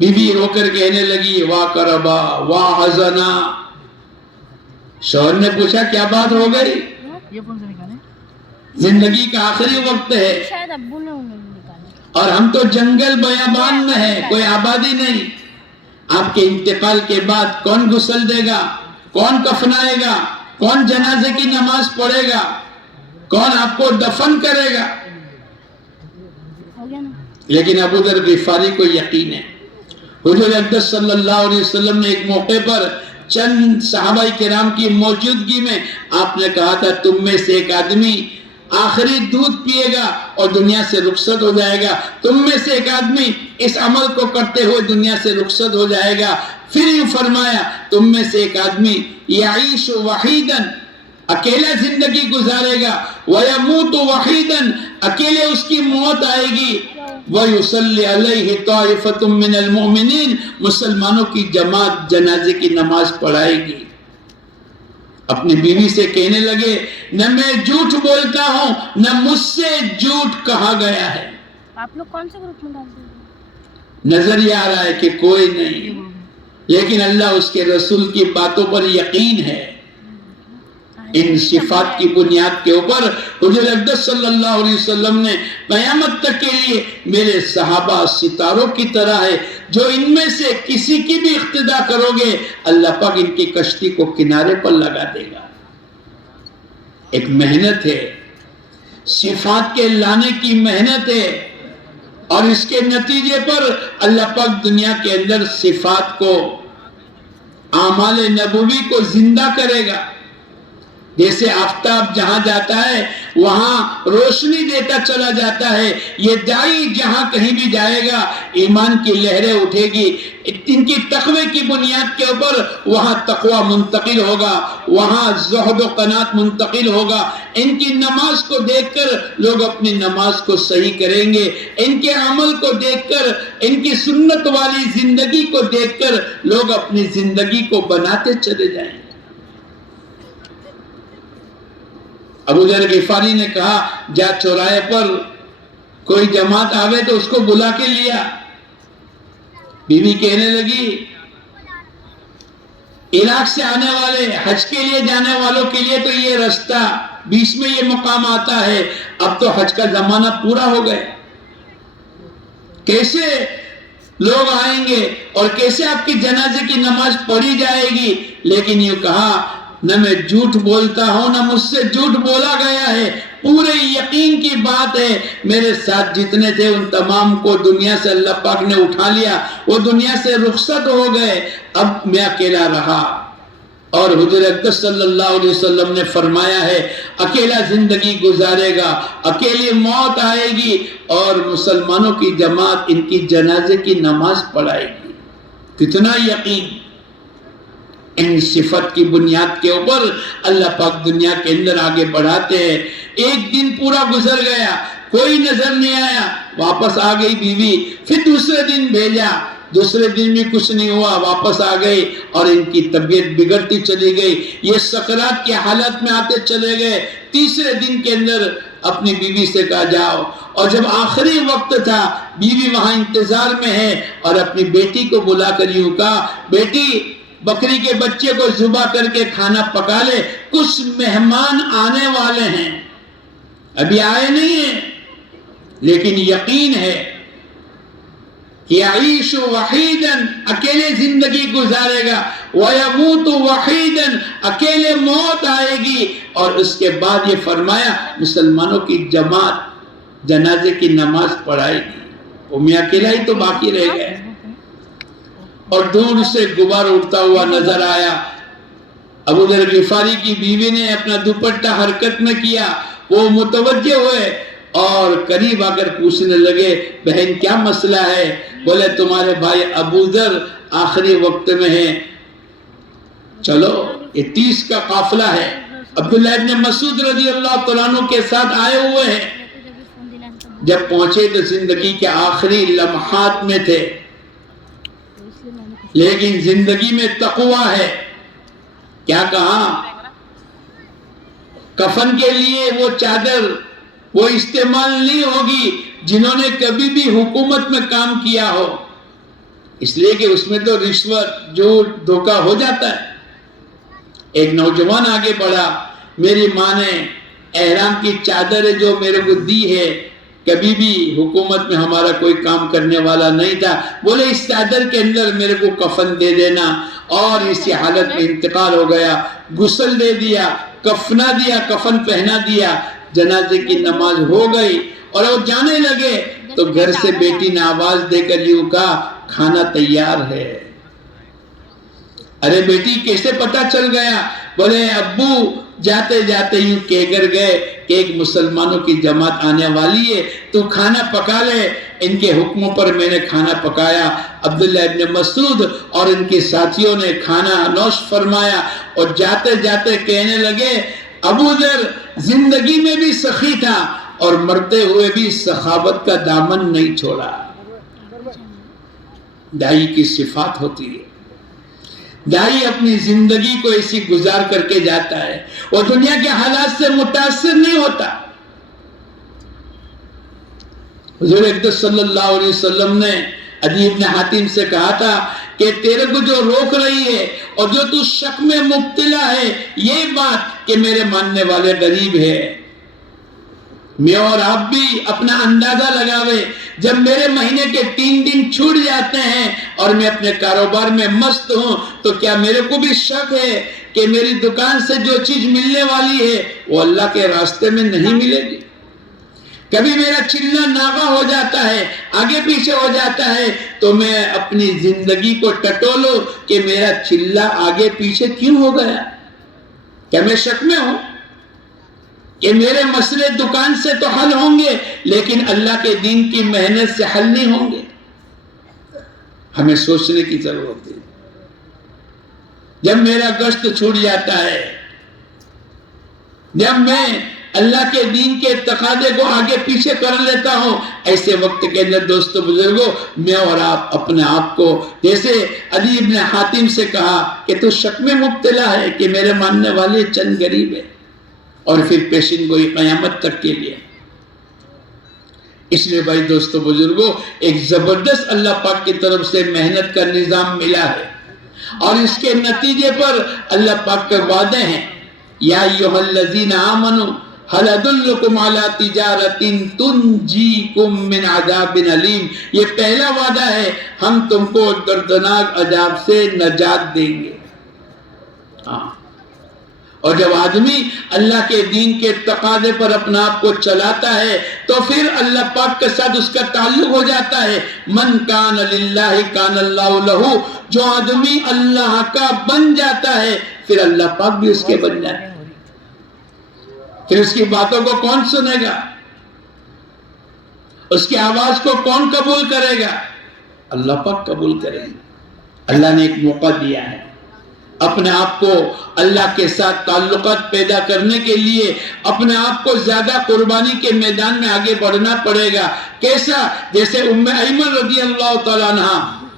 بیوی رو کر کہنے لگی واہ کربا واہ حزنا۔ شوہر نے پوچھا کیا بات ہو گئی؟ زندگی کا آخری وقت ہے اور ہم تو جنگل بیابان میں ہیں، کوئی آبادی نہیں۔ آپ کے انتقال کے بعد کون غسل دے گا، کون کفنائے گا، کون جنازے کی نماز پڑھے گا، کون آپ کو دفن کرے گا؟ لیکن ابو ذر غفاری کو یقین ہے۔ حضور اقدس صلی اللہ علیہ وسلم نے ایک موقع پر چند صحابہ کرام کی موجودگی میں آپ نے کہا تھا تم میں سے ایک آدمی آخری دودھ پیے گا اور دنیا سے رخصت ہو جائے گا، تم میں سے ایک آدمی اس عمل کو کرتے ہوئے دنیا سے رخصت ہو جائے گا۔ پھر یوں فرمایا تم میں سے ایک آدمی یعیش وحیداً، اکیلا زندگی گزارے گا، وَيَمُوتُ وَحِيدًا، اکیلے اس کی موت آئے گی، وَيُصَلِّ عَلَيْهِ طَائِفَةٌ مِّنَ الْمُؤْمِنِينَ، مسلمانوں کی جماعت جنازے کی نماز پڑھائے گی۔ اپنی بیوی سے کہنے لگے نہ میں جھوٹ بولتا ہوں نہ مجھ سے جھوٹ کہا گیا ہے۔ آپ لوگ کون سے گروپ میں ڈالتے ہیں؟ نظر یہ آ رہا ہے کہ کوئی نہیں، لیکن اللہ اس کے رسول کی باتوں پر یقین ہے۔ ان صفات کی بنیاد کے اوپر حضور اقدس صلی اللہ علیہ وسلم نے قیامت تک کے لیے میرے صحابہ ستاروں کی طرح ہے، جو ان میں سے کسی کی بھی اقتداء کرو گے اللہ پاک ان کی کشتی کو کنارے پر لگا دے گا۔ ایک محنت ہے، صفات کے لانے کی محنت ہے، اور اس کے نتیجے پر اللہ پاک دنیا کے اندر صفات کو، اعمال نبوی کو زندہ کرے گا۔ جیسے آفتاب جہاں جاتا ہے وہاں روشنی دیتا چلا جاتا ہے، یہ دائی جہاں کہیں بھی جائے گا ایمان کی لہریں اٹھے گی، ان کی تقوی کی بنیاد کے اوپر وہاں تقوی منتقل ہوگا، وہاں زہد و قناعت منتقل ہوگا۔ ان کی نماز کو دیکھ کر لوگ اپنی نماز کو صحیح کریں گے، ان کے عمل کو دیکھ کر، ان کی سنت والی زندگی کو دیکھ کر لوگ اپنی زندگی کو بناتے چلے جائیں گے۔ ابو ذر غفاری نے کہا جا چوراہے پر کوئی جماعت آوے تو اس کو بلا کے لیا۔ بیوی کہنے لگی عراق سے آنے والے حج کے لیے جانے والوں کے لیے تو یہ رستہ بیچ میں یہ مقام آتا ہے، اب تو حج کا زمانہ پورا ہو گیا، کیسے لوگ آئیں گے اور کیسے آپ کی جنازے کی نماز پڑھی جائے گی؟ لیکن یہ کہا نہ میں جھوٹ بولتا ہوں نہ مجھ سے جھوٹ بولا گیا ہے، پورے یقین کی بات ہے، میرے ساتھ جتنے تھے ان تمام کو دنیا سے اللہ پاک نے اٹھا لیا، وہ دنیا سے رخصت ہو گئے، اب میں اکیلا رہا۔ اور حضور اقدس صلی اللہ علیہ وسلم نے فرمایا ہے اکیلا زندگی گزارے گا، اکیلی موت آئے گی اور مسلمانوں کی جماعت ان کی جنازے کی نماز پڑھائے گی۔ کتنا یقین! ان صفت کی بنیاد کے اوپر اللہ پاک دنیا کے اندر آگے بڑھاتے ہیں۔ ایک دن پورا گزر گیا، کوئی نظر نہیں آیا، واپس آ گئی بیوی، پھر دوسرے دن بھیجا، دوسرے دن بھی کچھ نہیں ہوا، واپس آ گئی اور ان کی طبیعت بگڑتی چلی گئی، یہ سکرات کی حالت میں آتے چلے گئے۔ تیسرے دن کے اندر اپنی بیوی سے کہا جاؤ، اور جب آخری وقت تھا بیوی وہاں انتظار میں ہے اور اپنی بیٹی کو بلا کر یوں کہا بیٹی بکری کے بچے کو ذبح کر کے کھانا پکا لے، کچھ مہمان آنے والے ہیں، ابھی آئے نہیں ہیں لیکن یقین ہے یعیش وحیداً اکیلے زندگی گزارے گا، ویموت وحیداً اکیلے موت آئے گی، اور اس کے بعد یہ فرمایا مسلمانوں کی جماعت جنازے کی نماز پڑھائے گی، وہ میں اکیلا ہی تو باقی رہ گئے۔ اور دور سے غبار اڑتا ہوا نظر آیا، ابو ذر غفاری کی بیوی نے اپنا دوپٹہ حرکت میں کیا، وہ متوجہ ہوئے اور قریب آ کر پوچھنے لگے بہن کیا مسئلہ ہے؟ بولے تمہارے بھائی ابو ذر آخری وقت میں ہیں، چلو یہ 30 کا قافلہ ہے، عبداللہ ابن مسعود رضی اللہ تعالیٰ عنہ کے ساتھ آئے ہوئے ہیں۔ جب پہنچے تو زندگی کے آخری لمحات میں تھے، لیکن زندگی میں تقوی ہے۔ کیا کہا؟ کفن کے لیے وہ چادر وہ استعمال نہیں ہوگی جنہوں نے کبھی بھی حکومت میں کام کیا ہو، اس لیے کہ اس میں تو رشوت جھوٹ دھوکہ ہو جاتا ہے۔ ایک نوجوان آگے بڑھا، میری ماں نے احرام کی چادر جو میرے کو دی ہے، کبھی بھی حکومت میں ہمارا کوئی کام کرنے والا نہیں تھا، بولے اس چادر کے اندر میرے کو کفن دے دینا، اور اسی حالت میں انتقال ہو گیا، غسل دے دیا، کفنا دیا، کفن پہنا دیا، جنازے کی نماز ہو گئی، اور وہ جانے لگے تو گھر سے بیٹی نے آواز دے کر یوں کہا کھانا تیار ہے۔ ارے بیٹی کیسے پتا چل گیا؟ بولے ابو جاتے جاتے یوں کہہ کر گئے کہ ایک مسلمانوں کی جماعت آنے والی ہے، تو کھانا پکا لے۔ ان کے حکموں پر میں نے کھانا پکایا، عبداللہ ابن مسعود اور ان کے ساتھیوں نے کھانا نوش فرمایا، اور جاتے جاتے کہنے لگے ابو ذر زندگی میں بھی سخی تھا اور مرتے ہوئے بھی سخاوت کا دامن نہیں چھوڑا۔ دائی کی صفات ہوتی ہے، دائی اپنی زندگی کو ایسی گزار کر کے جاتا ہے، وہ دنیا کے حالات سے متاثر نہیں ہوتا۔ حضور اقدس صلی اللہ علیہ وسلم نے عدی بن حاتم سے کہا تھا کہ تیرے کو جو روک رہی ہے اور جو تو شک میں مبتلا ہے، یہ بات کہ میرے ماننے والے غریب ہے۔ میں اور آپ بھی اپنا اندازہ لگاوے، جب میرے مہینے کے 3 دن چھوٹ جاتے ہیں اور میں اپنے کاروبار میں مست ہوں، تو کیا میرے کو بھی شک ہے کہ میری دکان سے جو چیز ملنے والی ہے وہ اللہ کے راستے میں نہیں ملے گی؟ کبھی میرا چلنا ناغہ ہو جاتا ہے، آگے پیچھے ہو جاتا ہے، تو میں اپنی زندگی کو ٹٹولوں کہ میرا چلنا آگے پیچھے کیوں ہو گیا؟ کیا میں شک میں ہوں کہ میرے مسئلے دکان سے تو حل ہوں گے لیکن اللہ کے دین کی محنت سے حل نہیں ہوں گے؟ ہمیں سوچنے کی ضرورت ہے۔ جب میرا گشت چھوٹ جاتا ہے، جب میں اللہ کے دین کے تقاضے کو آگے پیچھے کر لیتا ہوں، ایسے وقت کے اندر دوستو بزرگوں، میں اور آپ اپنے آپ کو جیسے عدی بن حاتم سے کہا کہ تو شک میں مبتلا ہے کہ میرے ماننے والے چند غریب ہیں، اور پھر پیشن گوئی قیامت تک کے لیے۔ اس لیے بھائی دوستو بزرگوں، ایک زبردست اللہ پاک کی طرف سے محنت کا نظام ملا ہے، اور اس کے نتیجے پر اللہ پاک کے وعدے ہیں، یا ایھا الذین آمنوا هل ادلکم علی تجارۃ تنجیکم من عذاب علیم۔ یہ پہلا وعدہ ہے، ہم تم کو دردناک عذاب سے نجات دیں گے۔ اور جب آدمی اللہ کے دین کے تقاضے پر اپنا آپ کو چلاتا ہے تو پھر اللہ پاک کے ساتھ اس کا تعلق ہو جاتا ہے۔ من کان للہ کان اللہ لہ، جو آدمی اللہ کا بن جاتا ہے پھر اللہ پاک بھی اس کے بن جاتا ہے۔ پھر اس کی باتوں کو کون سنے گا؟ اس کی آواز کو کون قبول کرے گا؟ اللہ پاک قبول کرے گا۔ اللہ نے ایک موقع دیا ہے، اپنے آپ کو اللہ کے ساتھ تعلقات پیدا کرنے کے لیے اپنے آپ کو زیادہ قربانی کے میدان میں آگے بڑھنا پڑے گا۔ کیسا؟ جیسے ام ایمن رضی اللہ تعالیٰ عنہ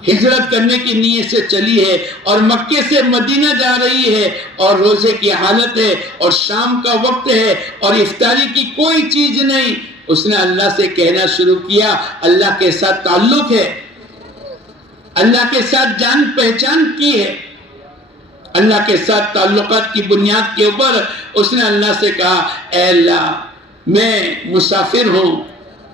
ہجرت کرنے کی نیت سے چلی ہے اور مکے سے مدینہ جا رہی ہے اور روزے کی حالت ہے اور شام کا وقت ہے اور افطاری کی کوئی چیز نہیں، اس نے اللہ سے کہنا شروع کیا، اللہ کے ساتھ تعلق ہے، اللہ کے ساتھ جان پہچان کی ہے، اللہ کے ساتھ تعلقات کی بنیاد کے اوپر اس نے اللہ سے کہا، اے اللہ میں مسافر ہوں،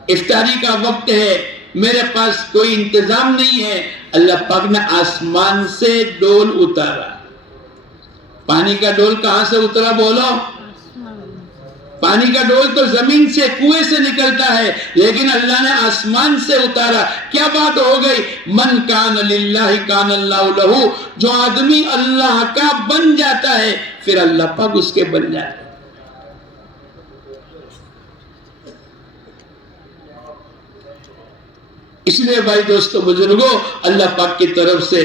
افطاری کا وقت ہے، میرے پاس کوئی انتظام نہیں ہے۔ اللہ پاک نے آسمان سے ڈول اتارا۔ پانی کا ڈول کہاں سے اترا بولو؟ پانی کا ڈول تو زمین سے کنویں سے نکلتا ہے، لیکن اللہ نے آسمان سے اتارا۔ کیا بات ہو گئی؟ من کان للہ کان اللہ لہو، جو آدمی اللہ کا بن جاتا ہے پھر اللہ پاک اس کے بن جاتا ہے۔ اس لیے بھائی دوستو بزرگوں، اللہ پاک کی طرف سے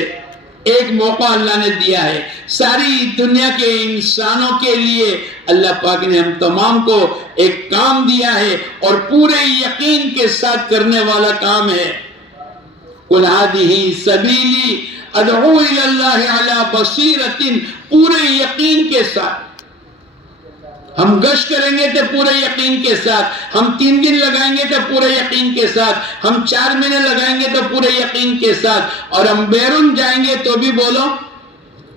ایک موقع اللہ نے دیا ہے ساری دنیا کے انسانوں کے لیے۔ اللہ پاک نے ہم تمام کو ایک کام دیا ہے اور پورے یقین کے ساتھ کرنے والا کام ہے۔ قُلْ هَٰذِهِ سَبِيلِي أَدْعُو إِلَى اللَّهِ عَلَىٰ بَصِيرَةٍ، پورے یقین کے ساتھ ہم گشت کریں گے تو پورے یقین کے ساتھ، ہم 3 دن لگائیں گے تو پورے یقین کے ساتھ، ہم 4 مہینے لگائیں گے تو پورے یقین کے ساتھ، اور ہم بیرون جائیں گے تو بھی بولو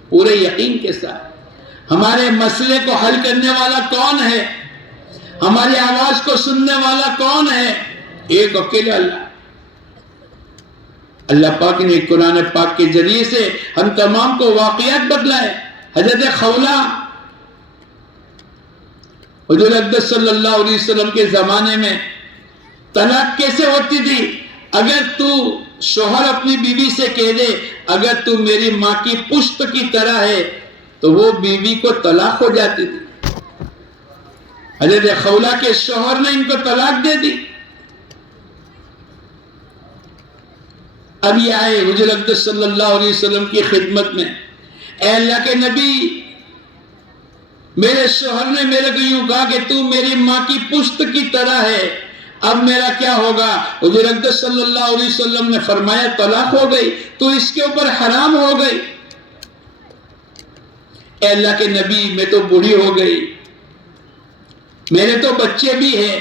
پورے یقین کے ساتھ۔ ہمارے مسئلے کو حل کرنے والا کون ہے؟ ہماری آواز کو سننے والا کون ہے؟ ایک اکیلے اللہ۔ اللہ پاک نے قرآن پاک کے ذریعے سے ہم تمام کو واقعات بتلائے۔ حضرت خولہ حضور اقدس صلی اللہ علیہ وسلم کے زمانے میں طلاق کیسے ہوتی تھی؟ اگر تو شوہر اپنی بیوی سے کہہ دے اگر تو میری ماں کی پشت کی طرح ہے تو وہ بیوی کو طلاق ہو جاتی تھی۔ حضرت خولہ کے شوہر نے ان کو طلاق دے دی۔ اب یہ آئے حضور اقدس صلی اللہ علیہ وسلم کی خدمت میں، اے اللہ کے نبی، میرے شوہر نے میرے کو یوں کہا کہ تو میری ماں کی پشت کی طرح ہے، اب میرا کیا ہوگا؟ حضور اقدس صلی اللہ علیہ وسلم نے فرمایا طلاق ہو گئی، تو اس کے اوپر حرام ہو گئی۔ اے اللہ کے نبی، میں تو بوڑھی ہو گئی، میرے تو بچے بھی ہیں،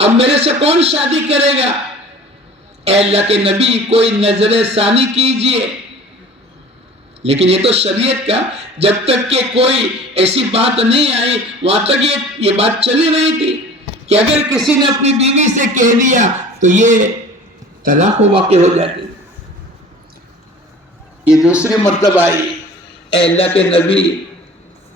اب میرے سے کون شادی کرے گا؟ اے اللہ کے نبی، کوئی نظر ثانی کیجئے۔ لیکن یہ تو شریعت کا، جب تک کہ کوئی ایسی بات نہیں آئی وہاں تک یہ بات چلی رہی تھی کہ اگر کسی نے اپنی بیوی سے کہہ دیا تو یہ طلاق واقع ہو جاتی۔ یہ دوسری مرتبہ آئی، اے اللہ کے نبی،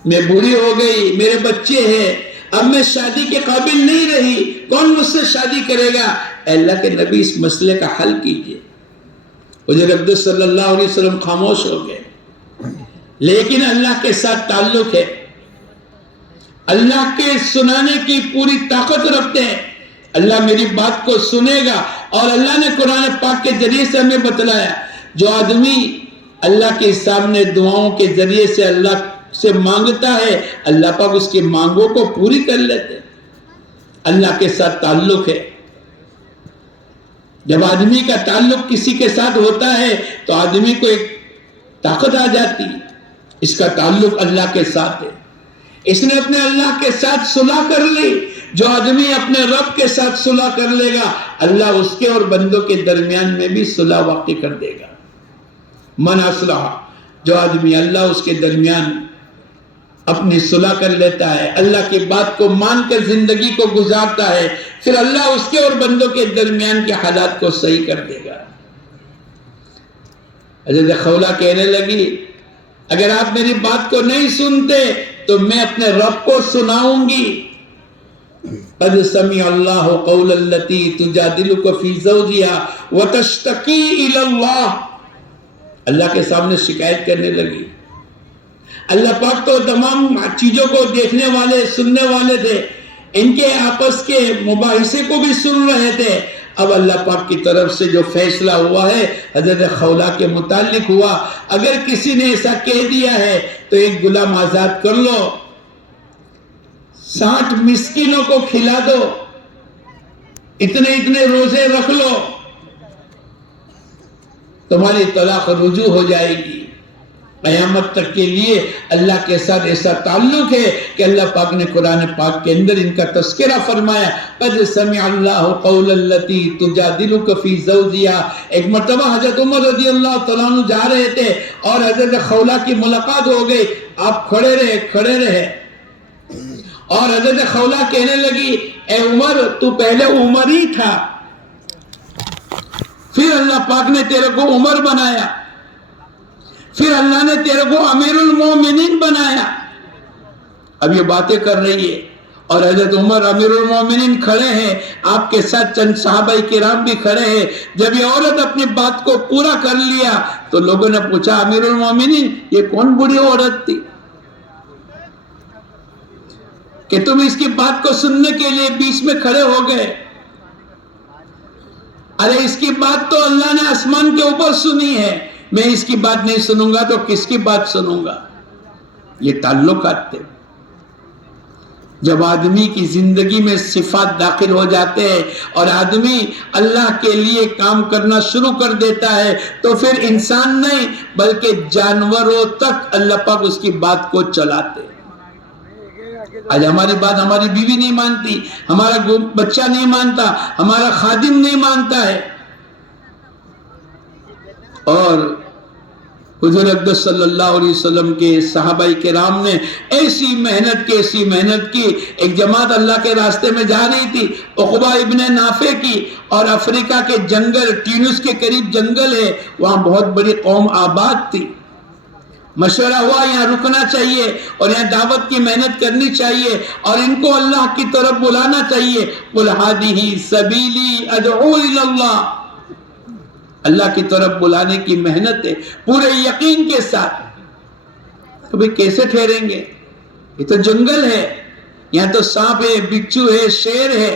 میں بوڑھی ہو گئی، میرے بچے ہیں، اب میں شادی کے قابل نہیں رہی، کون مجھ سے شادی کرے گا؟ اے اللہ کے نبی، اس مسئلے کا حل کیجئے۔ حضور اقدس صلی اللہ علیہ وسلم خاموش ہو گئے، لیکن اللہ کے ساتھ تعلق ہے، اللہ کے سنانے کی پوری طاقت رکھتے ہیں۔ اللہ میری بات کو سنے گا، اور اللہ نے قرآن پاک کے ذریعے سے ہمیں بتلایا، جو آدمی اللہ کے سامنے دعاؤں کے ذریعے سے اللہ سے مانگتا ہے، اللہ پاک اس کی مانگوں کو پوری کر لیتے ہیں۔ اللہ کے ساتھ تعلق ہے۔ جب آدمی کا تعلق کسی کے ساتھ ہوتا ہے تو آدمی کو ایک طاقت آ جاتی ہے، اس کا تعلق اللہ کے ساتھ ہے۔ اس نے اپنے اللہ کے ساتھ صلح کر لی۔ جو آدمی اپنے رب کے ساتھ صلح کر لے گا، اللہ اس کے اور بندوں کے درمیان میں بھی صلح واقع کر دے گا۔ من اصلح، جو آدمی اللہ اس کے درمیان اپنی صلح کر لیتا ہے، اللہ کی بات کو مان کر زندگی کو گزارتا ہے، پھر اللہ اس کے اور بندوں کے درمیان کے حالات کو صحیح کر دے گا۔ حضرت خولہ کہنے لگی، اگر آپ میری بات کو نہیں سنتے تو میں اپنے رب کو سناؤں گی۔ قد سمع اللہ قول التی تجادلک فی زوجہا وتشتکی الی اللہ۔ اللہ کے سامنے شکایت کرنے لگی۔ اللہ پاک تو تمام چیزوں کو دیکھنے والے، سننے والے تھے، ان کے آپس کے مباحثے کو بھی سن رہے تھے۔ اب اللہ پاک کی طرف سے جو فیصلہ ہوا ہے حضرت خولہ کے متعلق ہوا، اگر کسی نے ایسا کہہ دیا ہے تو ایک غلام آزاد کر لو، 60 مسکینوں کو کھلا دو، اتنے روزے رکھ لو، تمہاری طلاق رجوع ہو جائے گی۔ قیامت تک کے لیے اللہ کے ساتھ ایسا تعلق ہے کہ اللہ پاک نے قرآن پاک کے اندر ان کا تذکرہ فرمایا، قد سمع اللہ قول التی تجادلک فی زوجہا۔ ایک مرتبہ حضرت عمر رضی اللہ تعالیٰ عنہ جا رہے تھے اور حضرت خولہ کی ملاقات ہو گئی، آپ کھڑے رہے اور حضرت خولہ کہنے لگی، اے عمر تو پہلے عمر ہی تھا، پھر اللہ پاک نے تیرے کو عمر بنایا، پھر اللہ نے تیرے کو امیر المومنین بنایا۔ اب یہ باتیں کر رہی ہے اور حضرت عمر امیر المومنین کھڑے ہیں، آپ کے ساتھ چند صحابہ کرام بھی کھڑے ہیں۔ جب یہ عورت اپنی بات کو پورا کر لیا تو لوگوں نے پوچھا، امیر المومنین یہ کون بڑی عورت تھی کہ تم اس کی بات کو سننے کے لیے بیچ میں کھڑے ہو گئے؟ ارے اس کی بات تو اللہ نے آسمان کے اوپر سنی ہے، میں اس کی بات نہیں سنوں گا تو کس کی بات سنوں گا؟ یہ تعلقات تھے۔ جب آدمی کی زندگی میں صفات داخل ہو جاتے ہیں اور آدمی اللہ کے لیے کام کرنا شروع کر دیتا ہے تو پھر انسان نہیں بلکہ جانوروں تک اللہ پاک اس کی بات کو چلاتے۔ آج ہماری بات ہماری بیوی نہیں مانتی، ہمارا بچہ نہیں مانتا، ہمارا خادم نہیں مانتا ہے، اور حضور اقدس صلی اللہ علیہ وسلم کے صحابہ کرام نے ایسی محنت کی۔ ایک جماعت اللہ کے راستے میں جا رہی تھی، عقبہ ابن نافع کی، اور افریقہ کے جنگل، ٹیونس کے قریب جنگل ہے، وہاں بہت بڑی قوم آباد تھی۔ مشورہ ہوا یہاں رکنا چاہیے اور یہاں دعوت کی محنت کرنی چاہیے اور ان کو اللہ کی طرف بلانا چاہیے۔ قُلْ هَٰذِهِ سَبِيلِي أَدْعُو إِلَى اللَّهِ، اللہ کی طرف بلانے کی محنت ہے پورے یقین کے ساتھ۔ تو بھئی کیسے ٹھہریں گے؟ یہ تو جنگل ہے، یہاں تو سانپ ہے، بچھو ہے، شیر ہے،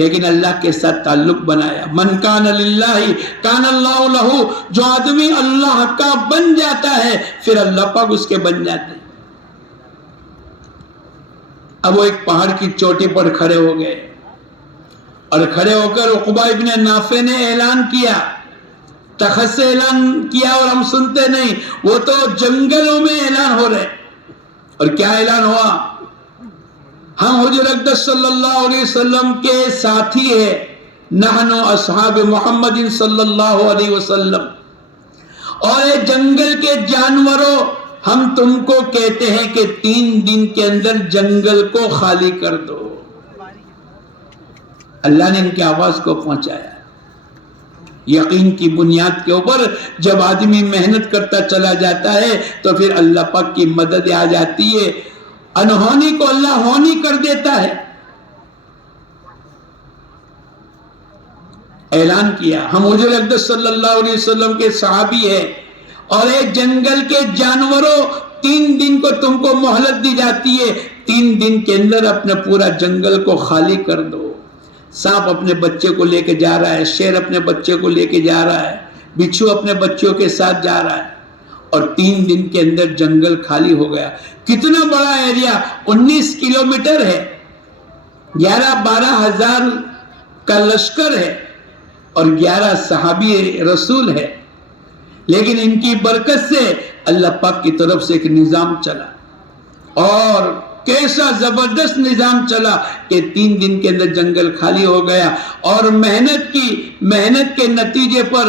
لیکن اللہ کے ساتھ تعلق بنایا۔ من کان للہ کان اللہ لہ، جو آدمی اللہ کا بن جاتا ہے پھر اللہ پاک اس کے بن جاتے ہیں۔ اب وہ ایک پہاڑ کی چوٹی پر کھڑے ہو گئے اور کھڑے ہو کر عقبہ ابن نافع نے اعلان کیا، تخت سے اعلان کیا اور ہم سنتے نہیں، وہ تو جنگلوں میں اعلان ہو رہے۔ اور کیا اعلان ہوا؟ ہم حضور اقدس صلی اللہ علیہ وسلم کے ساتھی ہیں، نحن اصحاب محمد صلی اللہ علیہ وسلم، اور اے جنگل کے جانوروں، ہم تم کو کہتے ہیں کہ 3 دن کے اندر جنگل کو خالی کر دو۔ اللہ نے ان کی آواز کو پہنچایا۔ یقین کی بنیاد کے اوپر جب آدمی محنت کرتا چلا جاتا ہے تو پھر اللہ پاک کی مدد آ جاتی ہے، انہونی کو اللہ ہونی کر دیتا ہے۔ اعلان کیا، ہم حضور اقدس صلی اللہ علیہ وسلم کے صحابی ہیں اور ایک جنگل کے جانوروں 3 دن کو تم کو مہلت دی جاتی ہے، 3 دن کے اندر اپنا پورا جنگل کو خالی کر دو۔ سانپ اپنے بچے کو لے کے جا رہا ہے، شیر اپنے بچے کو لے کے جا رہا ہے، بچھو اپنے بچوں کے ساتھ جا رہا ہے، اور 3 دن کے اندر جنگل خالی ہو گیا۔ کتنا بڑا ایریا، 19 کلومیٹر ہے، 11-12 ہزار کا لشکر ہے اور 11 صحابی رسول ہے، لیکن ان کی برکت سے اللہ پاک کی طرف سے ایک نظام چلا، اور کیسا زبردست نظام چلا کہ 3 دن کے اندر جنگل خالی ہو گیا۔ اور محنت کے نتیجے پر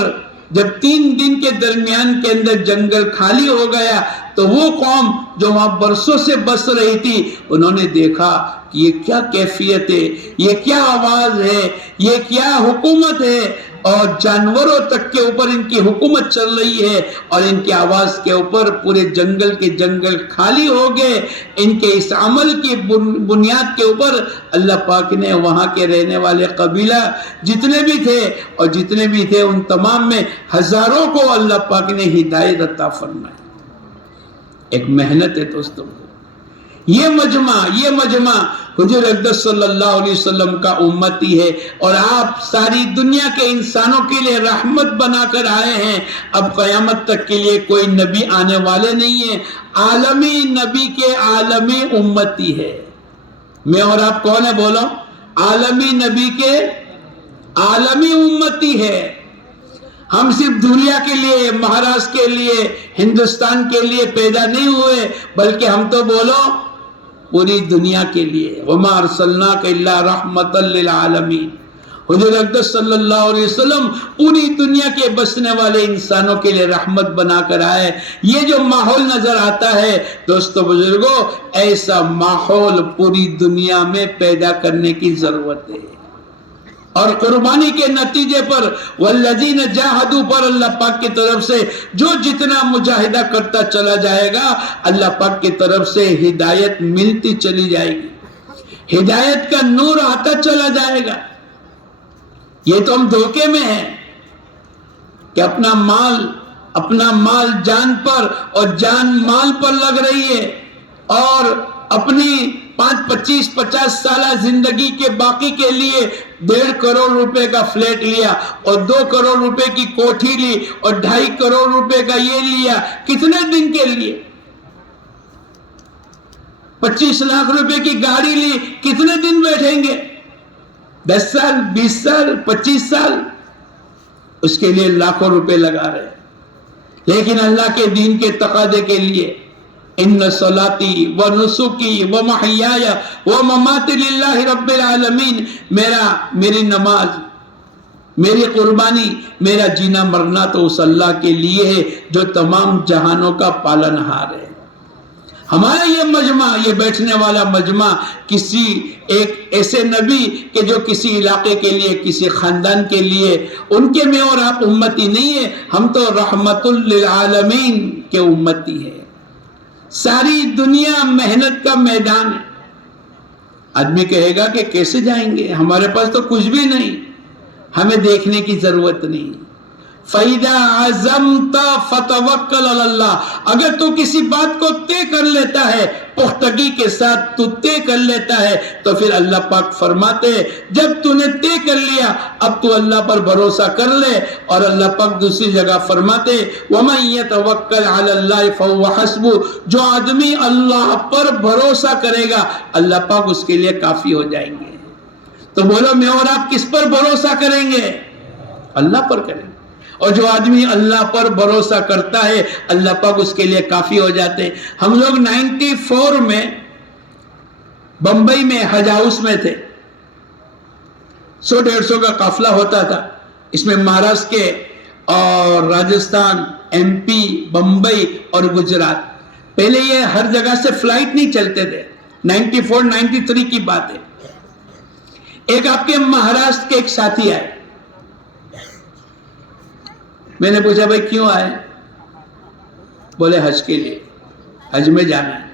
جب 3 دن کے درمیان کے اندر جنگل خالی ہو گیا تو وہ قوم جو وہاں برسوں سے بس رہی تھی، انہوں نے دیکھا کہ یہ کیا کیفیت ہے، یہ کیا آواز ہے، یہ کیا حکومت ہے، اور جانوروں تک کے اوپر ان کی حکومت چل رہی ہے، اور ان کی آواز کے اوپر پورے جنگل کے جنگل خالی ہو گئے۔ ان کے اس عمل کی بنیاد کے اوپر اللہ پاک نے وہاں کے رہنے والے قبیلہ جتنے بھی تھے اور جتنے بھی تھے ان تمام میں ہزاروں کو اللہ پاک نے ہدایت عطا فرمائی۔ ایک محنت ہے دوستوں، یہ مجمع حضور اقدس صلی اللہ علیہ وسلم کا امتی ہے، اور آپ ساری دنیا کے انسانوں کے لیے رحمت بنا کر آئے ہیں۔ اب قیامت تک کے لیے کوئی نبی آنے والے نہیں ہیں، عالمی نبی کے عالمی امتی ہے۔ میں اور آپ کون ہے بولو؟ عالمی نبی کے عالمی امتی ہے۔ ہم صرف دنیا کے لیے، مہاراشٹر کے لیے، ہندوستان کے لیے پیدا نہیں ہوئے، بلکہ ہم تو بولو پوری دنیا کے لیے۔ وَمَا أَرْسَلْنَاكَ إِلَّا رَحْمَةً لِلْعَالَمِينَ۔ حضور اقدس صلی اللہ علیہ وسلم پوری دنیا کے بسنے والے انسانوں کے لیے رحمت بنا کر آئے۔ یہ جو ماحول نظر آتا ہے دوستو بزرگوں، ایسا ماحول پوری دنیا میں پیدا کرنے کی ضرورت ہے، اور قربانی کے نتیجے پر والذین جاہدوا پر اللہ پاک کی طرف سے جو جتنا مجاہدہ کرتا چلا جائے گا، اللہ پاک کی طرف سے ہدایت ملتی چلی جائے گی، ہدایت کا نور آتا چلا جائے گا۔ یہ تو ہم دھوکے میں ہیں کہ اپنا مال جان پر اور جان مال پر لگ رہی ہے، اور اپنی 25-50 سالہ زندگی کے باقی کے لیے 1.5 کروڑ روپے کا فلیٹ لیا، اور 2 کروڑ روپے کی کوٹھی لی، اور 2.5 کروڑ روپے کا یہ لیا۔ کتنے دن کے لیے؟ 25 لاکھ روپے کی گاڑی لی، کتنے دن بیٹھیں گے؟ 10 سال، 20 سال، 25 سال؟ اس کے لیے لاکھوں روپے لگا رہے ہیں۔ لیکن اللہ کے دین کے تقاضے کے لیے ان صلاتی و نسکی و محیای و مماتی للہ رب العالمین، میری نماز، میری قربانی، میرا جینا مرنا تو اس اللہ کے لیے ہے جو تمام جہانوں کا پالنہار ہے۔ ہمارا یہ مجمع، یہ بیٹھنے والا مجمع کسی ایک ایسے نبی کہ جو کسی علاقے کے لیے، کسی خاندان کے لیے، ان کے میں اور آپ امتی نہیں ہے، ہم تو رحمت للعالمین کے امتی ہیں۔ ساری دنیا محنت کا میدان ہے۔ آدمی کہے گا کہ کیسے جائیں گے، ہمارے پاس تو کچھ بھی نہیں، ہمیں دیکھنے کی ضرورت نہیں۔ فَإِذَا عَزَمْتَ فَتَوَكَّلْ عَلَى اللَّهِ، اگر تو کسی بات کو طے کر لیتا ہے، پختگی کے ساتھ تو طے کر لیتا ہے، تو پھر اللہ پاک فرماتے جب تو نے طے کر لیا اب تو اللہ پر بھروسہ کر لے۔ اور اللہ پاک دوسری جگہ فرماتے وَمَن يَتَوَكَّلْ عَلَى اللَّهِ فَهُوَ حَسْبُهُ، جو آدمی اللہ پر بھروسہ کرے گا اللہ پاک اس کے لیے کافی ہو جائیں گے۔ تو بولو میں اور آپ کس پر بھروسہ کریں گے؟ اللہ پر کریں گے۔ اور جو آدمی اللہ پر بھروسہ کرتا ہے اللہ پاک اس کے لیے کافی ہو جاتے۔ ہم لوگ 94 میں بمبئی میں حج ہاؤس میں تھے، 100-150 کا قافلہ ہوتا تھا، اس میں مہاراشٹر کے اور راجستھان، MP، بمبئی اور گجرات۔ پہلے یہ ہر جگہ سے فلائٹ نہیں چلتے تھے، 94-93 کی بات ہے۔ ایک آپ کے مہاراشٹر کے ایک ساتھی آئے، میں نے پوچھا بھائی کیوں آئے؟ بولے حج کے لیے، حج میں جانا ہے۔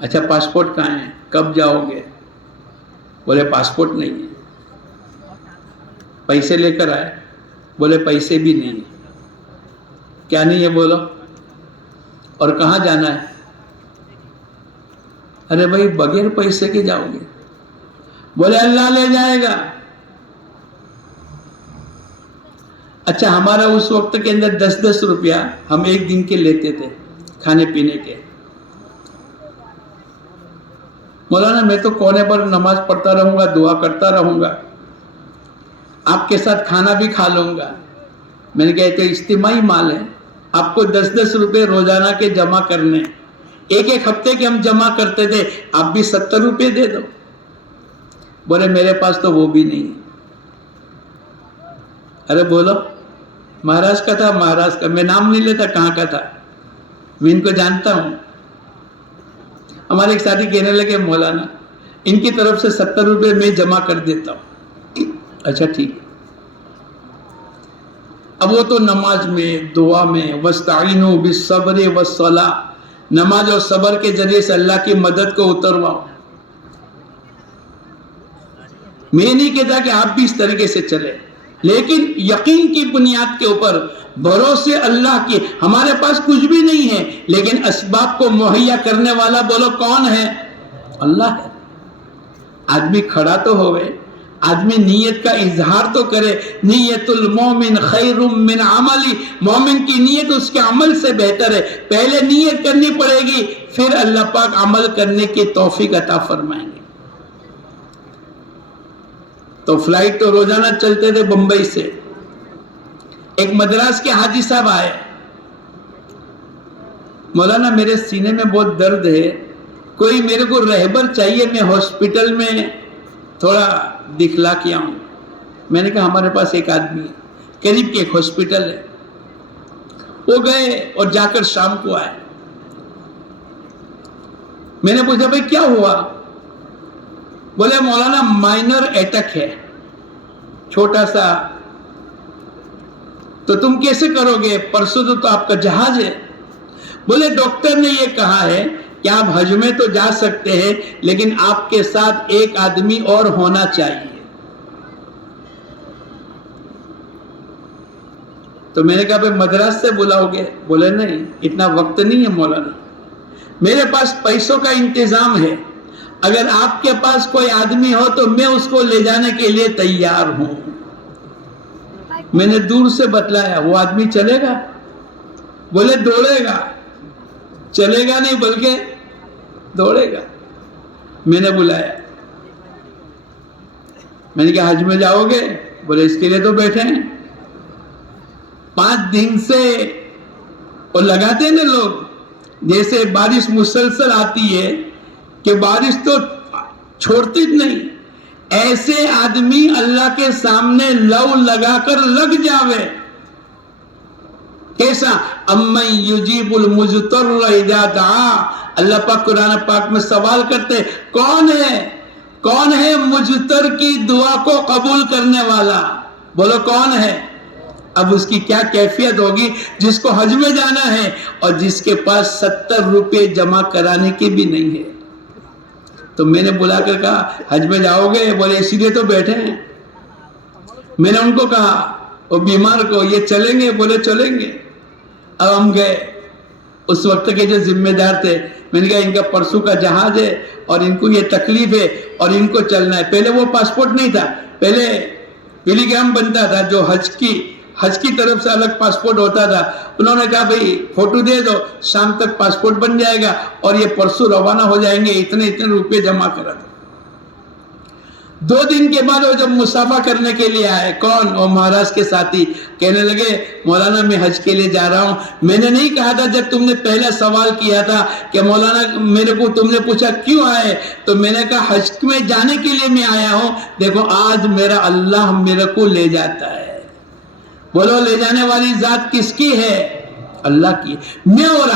اچھا پاسپورٹ کہاں ہے؟ کب جاؤ گے؟ بولے پاسپورٹ نہیں ہے۔ پیسے لے کر آئے؟ بولے پیسے بھی نہیں۔ کیا نہیں ہے بولو؟ اور کہاں جانا ہے؟ ارے بھائی بغیر پیسے کے جاؤ گے؟ بولے اللہ لے جائے گا۔ اچھا ہمارا اس وقت کے اندر 10-10 روپیہ ہم ایک دن کے لیتے تھے کھانے پینے کے۔ مولانا میں تو کونے پر نماز پڑھتا رہوں گا، دعا کرتا رہوں گا، آپ کے ساتھ کھانا بھی کھا لوں گا۔ میں نے کہا کہ اجتماعی مال ہے، آپ کو 10-10 روپے روزانہ کے جمع کرنے، ایک ہفتے کے ہم جمع کرتے تھے، آپ بھی 70 روپے دے دو۔ بولے میرے پاس تو وہ بھی نہیں۔ ارے بولو مہاراشٹر کا تھا، مہاراشٹر کا، میں نام نہیں لیتا کہاں کا تھا، میں ان کو جانتا ہوں۔ ہمارے ایک ساتھی کہنے لگے مولانا ان کی طرف سے 70 روپے میں جمع کر دیتا ہوں۔ اچھا ٹھیک ہے۔ اب وہ تو نماز میں، دعا میں، وَاسْتَعِينُوا بِالصَّبْرِ وَالصَّلَاةِ، نماز اور صبر کے ذریعے سے اللہ کی مدد کو اترواؤ۔ میں نہیں کہتا کہ آپ بھی اس طریقے سے چلے، لیکن یقین کی بنیاد کے اوپر، بھروسے اللہ کی۔ ہمارے پاس کچھ بھی نہیں ہے لیکن اسباب کو مہیا کرنے والا بولو کون ہے؟ اللہ ہے۔ آدمی کھڑا تو ہوئے، آدمی نیت کا اظہار تو کرے۔ نیت المومن خیر من عملی، مومن کی نیت اس کے عمل سے بہتر ہے۔ پہلے نیت کرنی پڑے گی، پھر اللہ پاک عمل کرنے کی توفیق عطا فرمائیں گے۔ تو فلائٹ تو روزانہ چلتے تھے بمبئی سے، ایک مدراس کے حاجی صاحب آئے, مولانا میرے سینے میں بہت درد ہے, کوئی میرے کو رہبر چاہیے, میں ہاسپٹل میں تھوڑا دکھلا کے آؤں. میں نے کہا ہمارے پاس ایک آدمی ہے, قریب کے ایک ہاسپٹل ہے. وہ گئے اور جا کر شام کو آئے. میں نے پوچھا بھائی کیا ہوا؟ بولے مولانا مائنر اٹیک ہے, چھوٹا سا. تو تم کیسے کرو گے؟ پرسوں تو آپ کا جہاز ہے. بولے ڈاکٹر نے یہ کہا ہے کہ آپ حج میں تو جا سکتے ہیں, لیکن آپ کے ساتھ ایک آدمی اور ہونا چاہیے. تو میں نے کہا بھائی مدراس سے بلاؤ گے؟ بولے نہیں, اتنا وقت نہیں ہے مولانا, میرے پاس پیسوں کا انتظام ہے, اگر آپ کے پاس کوئی آدمی ہو تو میں اس کو لے جانے کے لیے تیار ہوں. میں نے دور سے بتلایا, وہ آدمی چلے گا؟ بولے دوڑے گا. چلے گا نہیں بلکہ دوڑے گا. میں نے بلایا, میں نے کہا حج میں جاؤ گے؟ بولے اس کے لیے تو بیٹھے ہیں. 5 دن سے وہ لگاتے ہیں نا لوگ, جیسے بارش مسلسل آتی ہے کہ بارش تو چھوڑتی نہیں, ایسے آدمی اللہ کے سامنے لو لگا کر لگ جاوے. کیسا؟ امن یجیب المضطر اذا دعا. اللہ پاک قرآن پاک میں سوال کرتے کون ہے مضطر کی دعا کو قبول کرنے والا؟ بولو کون ہے؟ اب اس کی کیا کیفیت ہوگی جس کو حج میں جانا ہے اور جس کے پاس 70 روپے جمع کرانے کی بھی نہیں ہے. تو میں نے بلا کر کہا حج میں جاؤ گے؟ بولے اسی لیے تو بیٹھے ہیں. میں نے ان کو کہا, وہ بیمار کو, یہ چلیں گے؟ بولے چلیں گے. اب ہم گئے. اس وقت کے جو ذمہ دار تھے, میں نے کہا ان کا پرسوں کا جہاز ہے اور ان کو یہ تکلیف ہے اور ان کو چلنا ہے. پہلے وہ پاسپورٹ نہیں تھا, پہلے ٹیلی گرام بنتا تھا جو حج کی طرف سے الگ پاسپورٹ ہوتا تھا. انہوں نے کہا بھئی فوٹو دے دو, شام تک پاسپورٹ بن جائے گا اور یہ پرسوں روانہ ہو جائیں گے, اتنے روپے جمع کرا دو. 2 دن کے بعد وہ جب مسافہ کرنے کے لیے آئے, کون؟ وہ مہاراج کے ساتھی, کہنے لگے مولانا میں حج کے لیے جا رہا ہوں. میں نے نہیں کہا تھا جب تم نے پہلا سوال کیا تھا کہ مولانا میرے کو تم نے پوچھا کیوں آئے, تو میں نے کہا حج میں جانے کے لیے میں آیا ہوں. دیکھو آج میرا اللہ میرے کو لے جاتا ہے. بولو لے جانے والی ذات کس کی ہے؟ اللہ کی. میں اور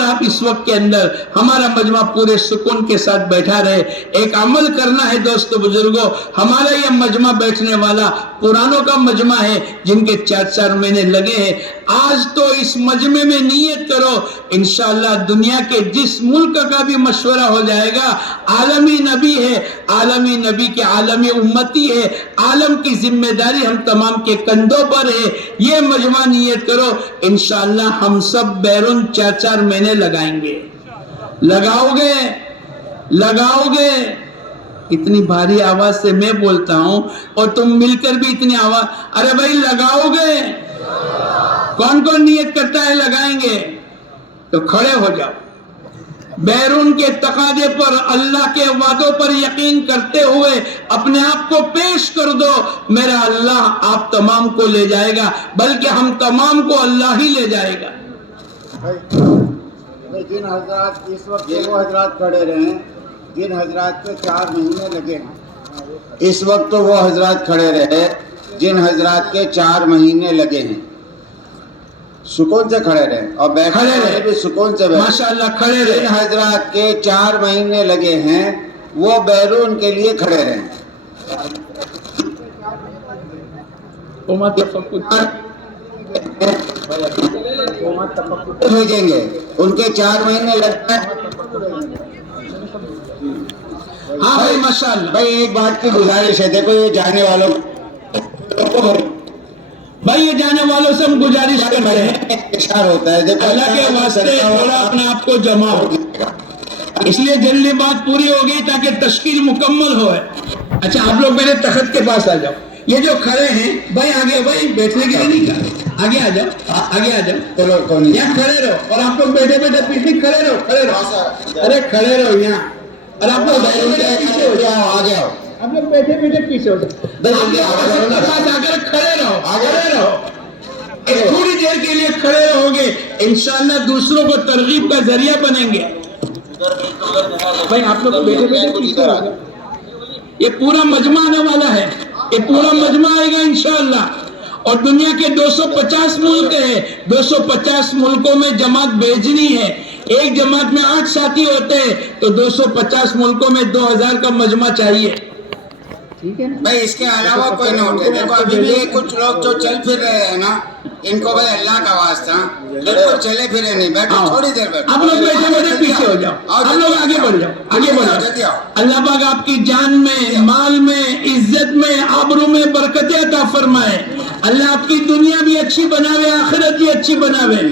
آپ اس وقت کے اندر ہمارا مجمع پورے سکون کے ساتھ بیٹھا رہے. ایک عمل کرنا ہے دوستو بزرگوں, ہمارا یہ مجمع بیٹھنے والا پرانوں کا مجمع ہے جن کے 4 مہینے لگے ہیں. آج تو اس مجمع میں نیت کرو, انشاءاللہ دنیا کے جس ملک کا بھی مشورہ ہو جائے گا, عالمی نبی ہے, عالمی نبی کے عالمی امتی ہے, عالم کی ذمہ داری ہم تمام کے کندھوں پر ہے. یہ مجمع نیت کرو, انشاءاللہ ہم سب بیرون 4 مہینے لگائیں گے. لگاؤ گے. اتنی بھاری آواز سے میں بولتا ہوں اور تم مل کر بھی اتنی آواز, ارے بھائی لگاؤ گے؟ کون نیت کرتا ہے لگائیں گے؟ تو کھڑے ہو جاؤ. بیرون کے تقاضے پر, اللہ کے وعدوں پر یقین کرتے ہوئے اپنے آپ کو پیش کر دو. میرا اللہ آپ تمام کو لے جائے گا, بلکہ ہم تمام کو اللہ ہی لے جائے گا. جن حضرات اس وقت وہ حضرات کھڑے رہے ہیں جن حضرات کے 4 مہینے لگے ہیں, اس وقت تو وہ حضرات کھڑے رہے جن حضرات کے 4 مہینے لگے ہیں. سکون سے کھڑے رہے اور بیٹھے بھی سکون سے بیٹھے. ماشاءاللہ کھڑے رہے. جن حضرات کے 4 مہینے لگے ہیں وہ بیرون کے لیے کھڑے رہے. بھیجیں گے, ان کے 4 مہینے لگتا ہے. ہاں بھائی ماشاءاللہ. بھائی ایک بات کی گزارش ہے, دیکھو یہ جانے والوں سے ہم گزارش کر رہے ہیں, اشار ہوتا ہے, دیکھو اللہ کے واسطے تھوڑا اپنے آپ کو جمع ہو, اس لیے جلدی بات پوری ہوگی تاکہ تشکیل مکمل ہوئے. اچھا آپ لوگ میرے تخت کے پاس آ جاؤ. یہ جو کھڑے ہیں بھائی آگے, بھائی بیٹھنے کے لیے نہیں کہا, آگے آ جاؤ. یہاں کھڑے رہو, اور آپ لوگ بیٹھے پیچھے کھڑے رہو. ارے کھڑے رہو یہاں, اور آپ لوگ پیچھے ہو جاؤ. آگے آؤ. آپ لوگ بیٹھے پیچھے ہو جاؤ. آ کر کھڑے رہو. تھوڑی دیر کے لیے کھڑے رہو گے انشاءاللہ دوسروں کو ترغیب کا ذریعہ بنیں گے. بھائی آپ لوگ بیٹھے بیٹھے پیچھے آ جاؤ. یہ پورا مجمع آنے والا ہے, یہ پورا مجمع آئے گا انشاءاللہ. اور دنیا کے 250 ملک ہیں, 250 ملکوں میں جماعت بھیجنی ہے. ایک جماعت میں 8 ساتھی ہوتے ہیں تو 250 ملکوں میں 2000 کا مجمع چاہیے. بھائی اس کے علاوہ کوئی نہ ہوتے. دیکھو ابھی بھی کچھ لوگ جو چل پھر رہے ہیں نا, ان کو بھائی اللہ کا واسطہ بالکل چلے پھرے نہیں, بیٹھو تھوڑی دیر بیٹھو. آپ لوگ بیٹھے بیٹھے پیچھے ہو جاؤ, آپ لوگ آگے بڑھ جاؤ, آگے بڑھ جاؤ. جلدی آؤ. اللہ پاک آپ کی جان میں, مال میں, عزت میں, آبرو میں برکتیں عطا فرمائے. اللہ آپ کی دنیا بھی اچھی بناوے, آخرت بھی اچھی بناوے.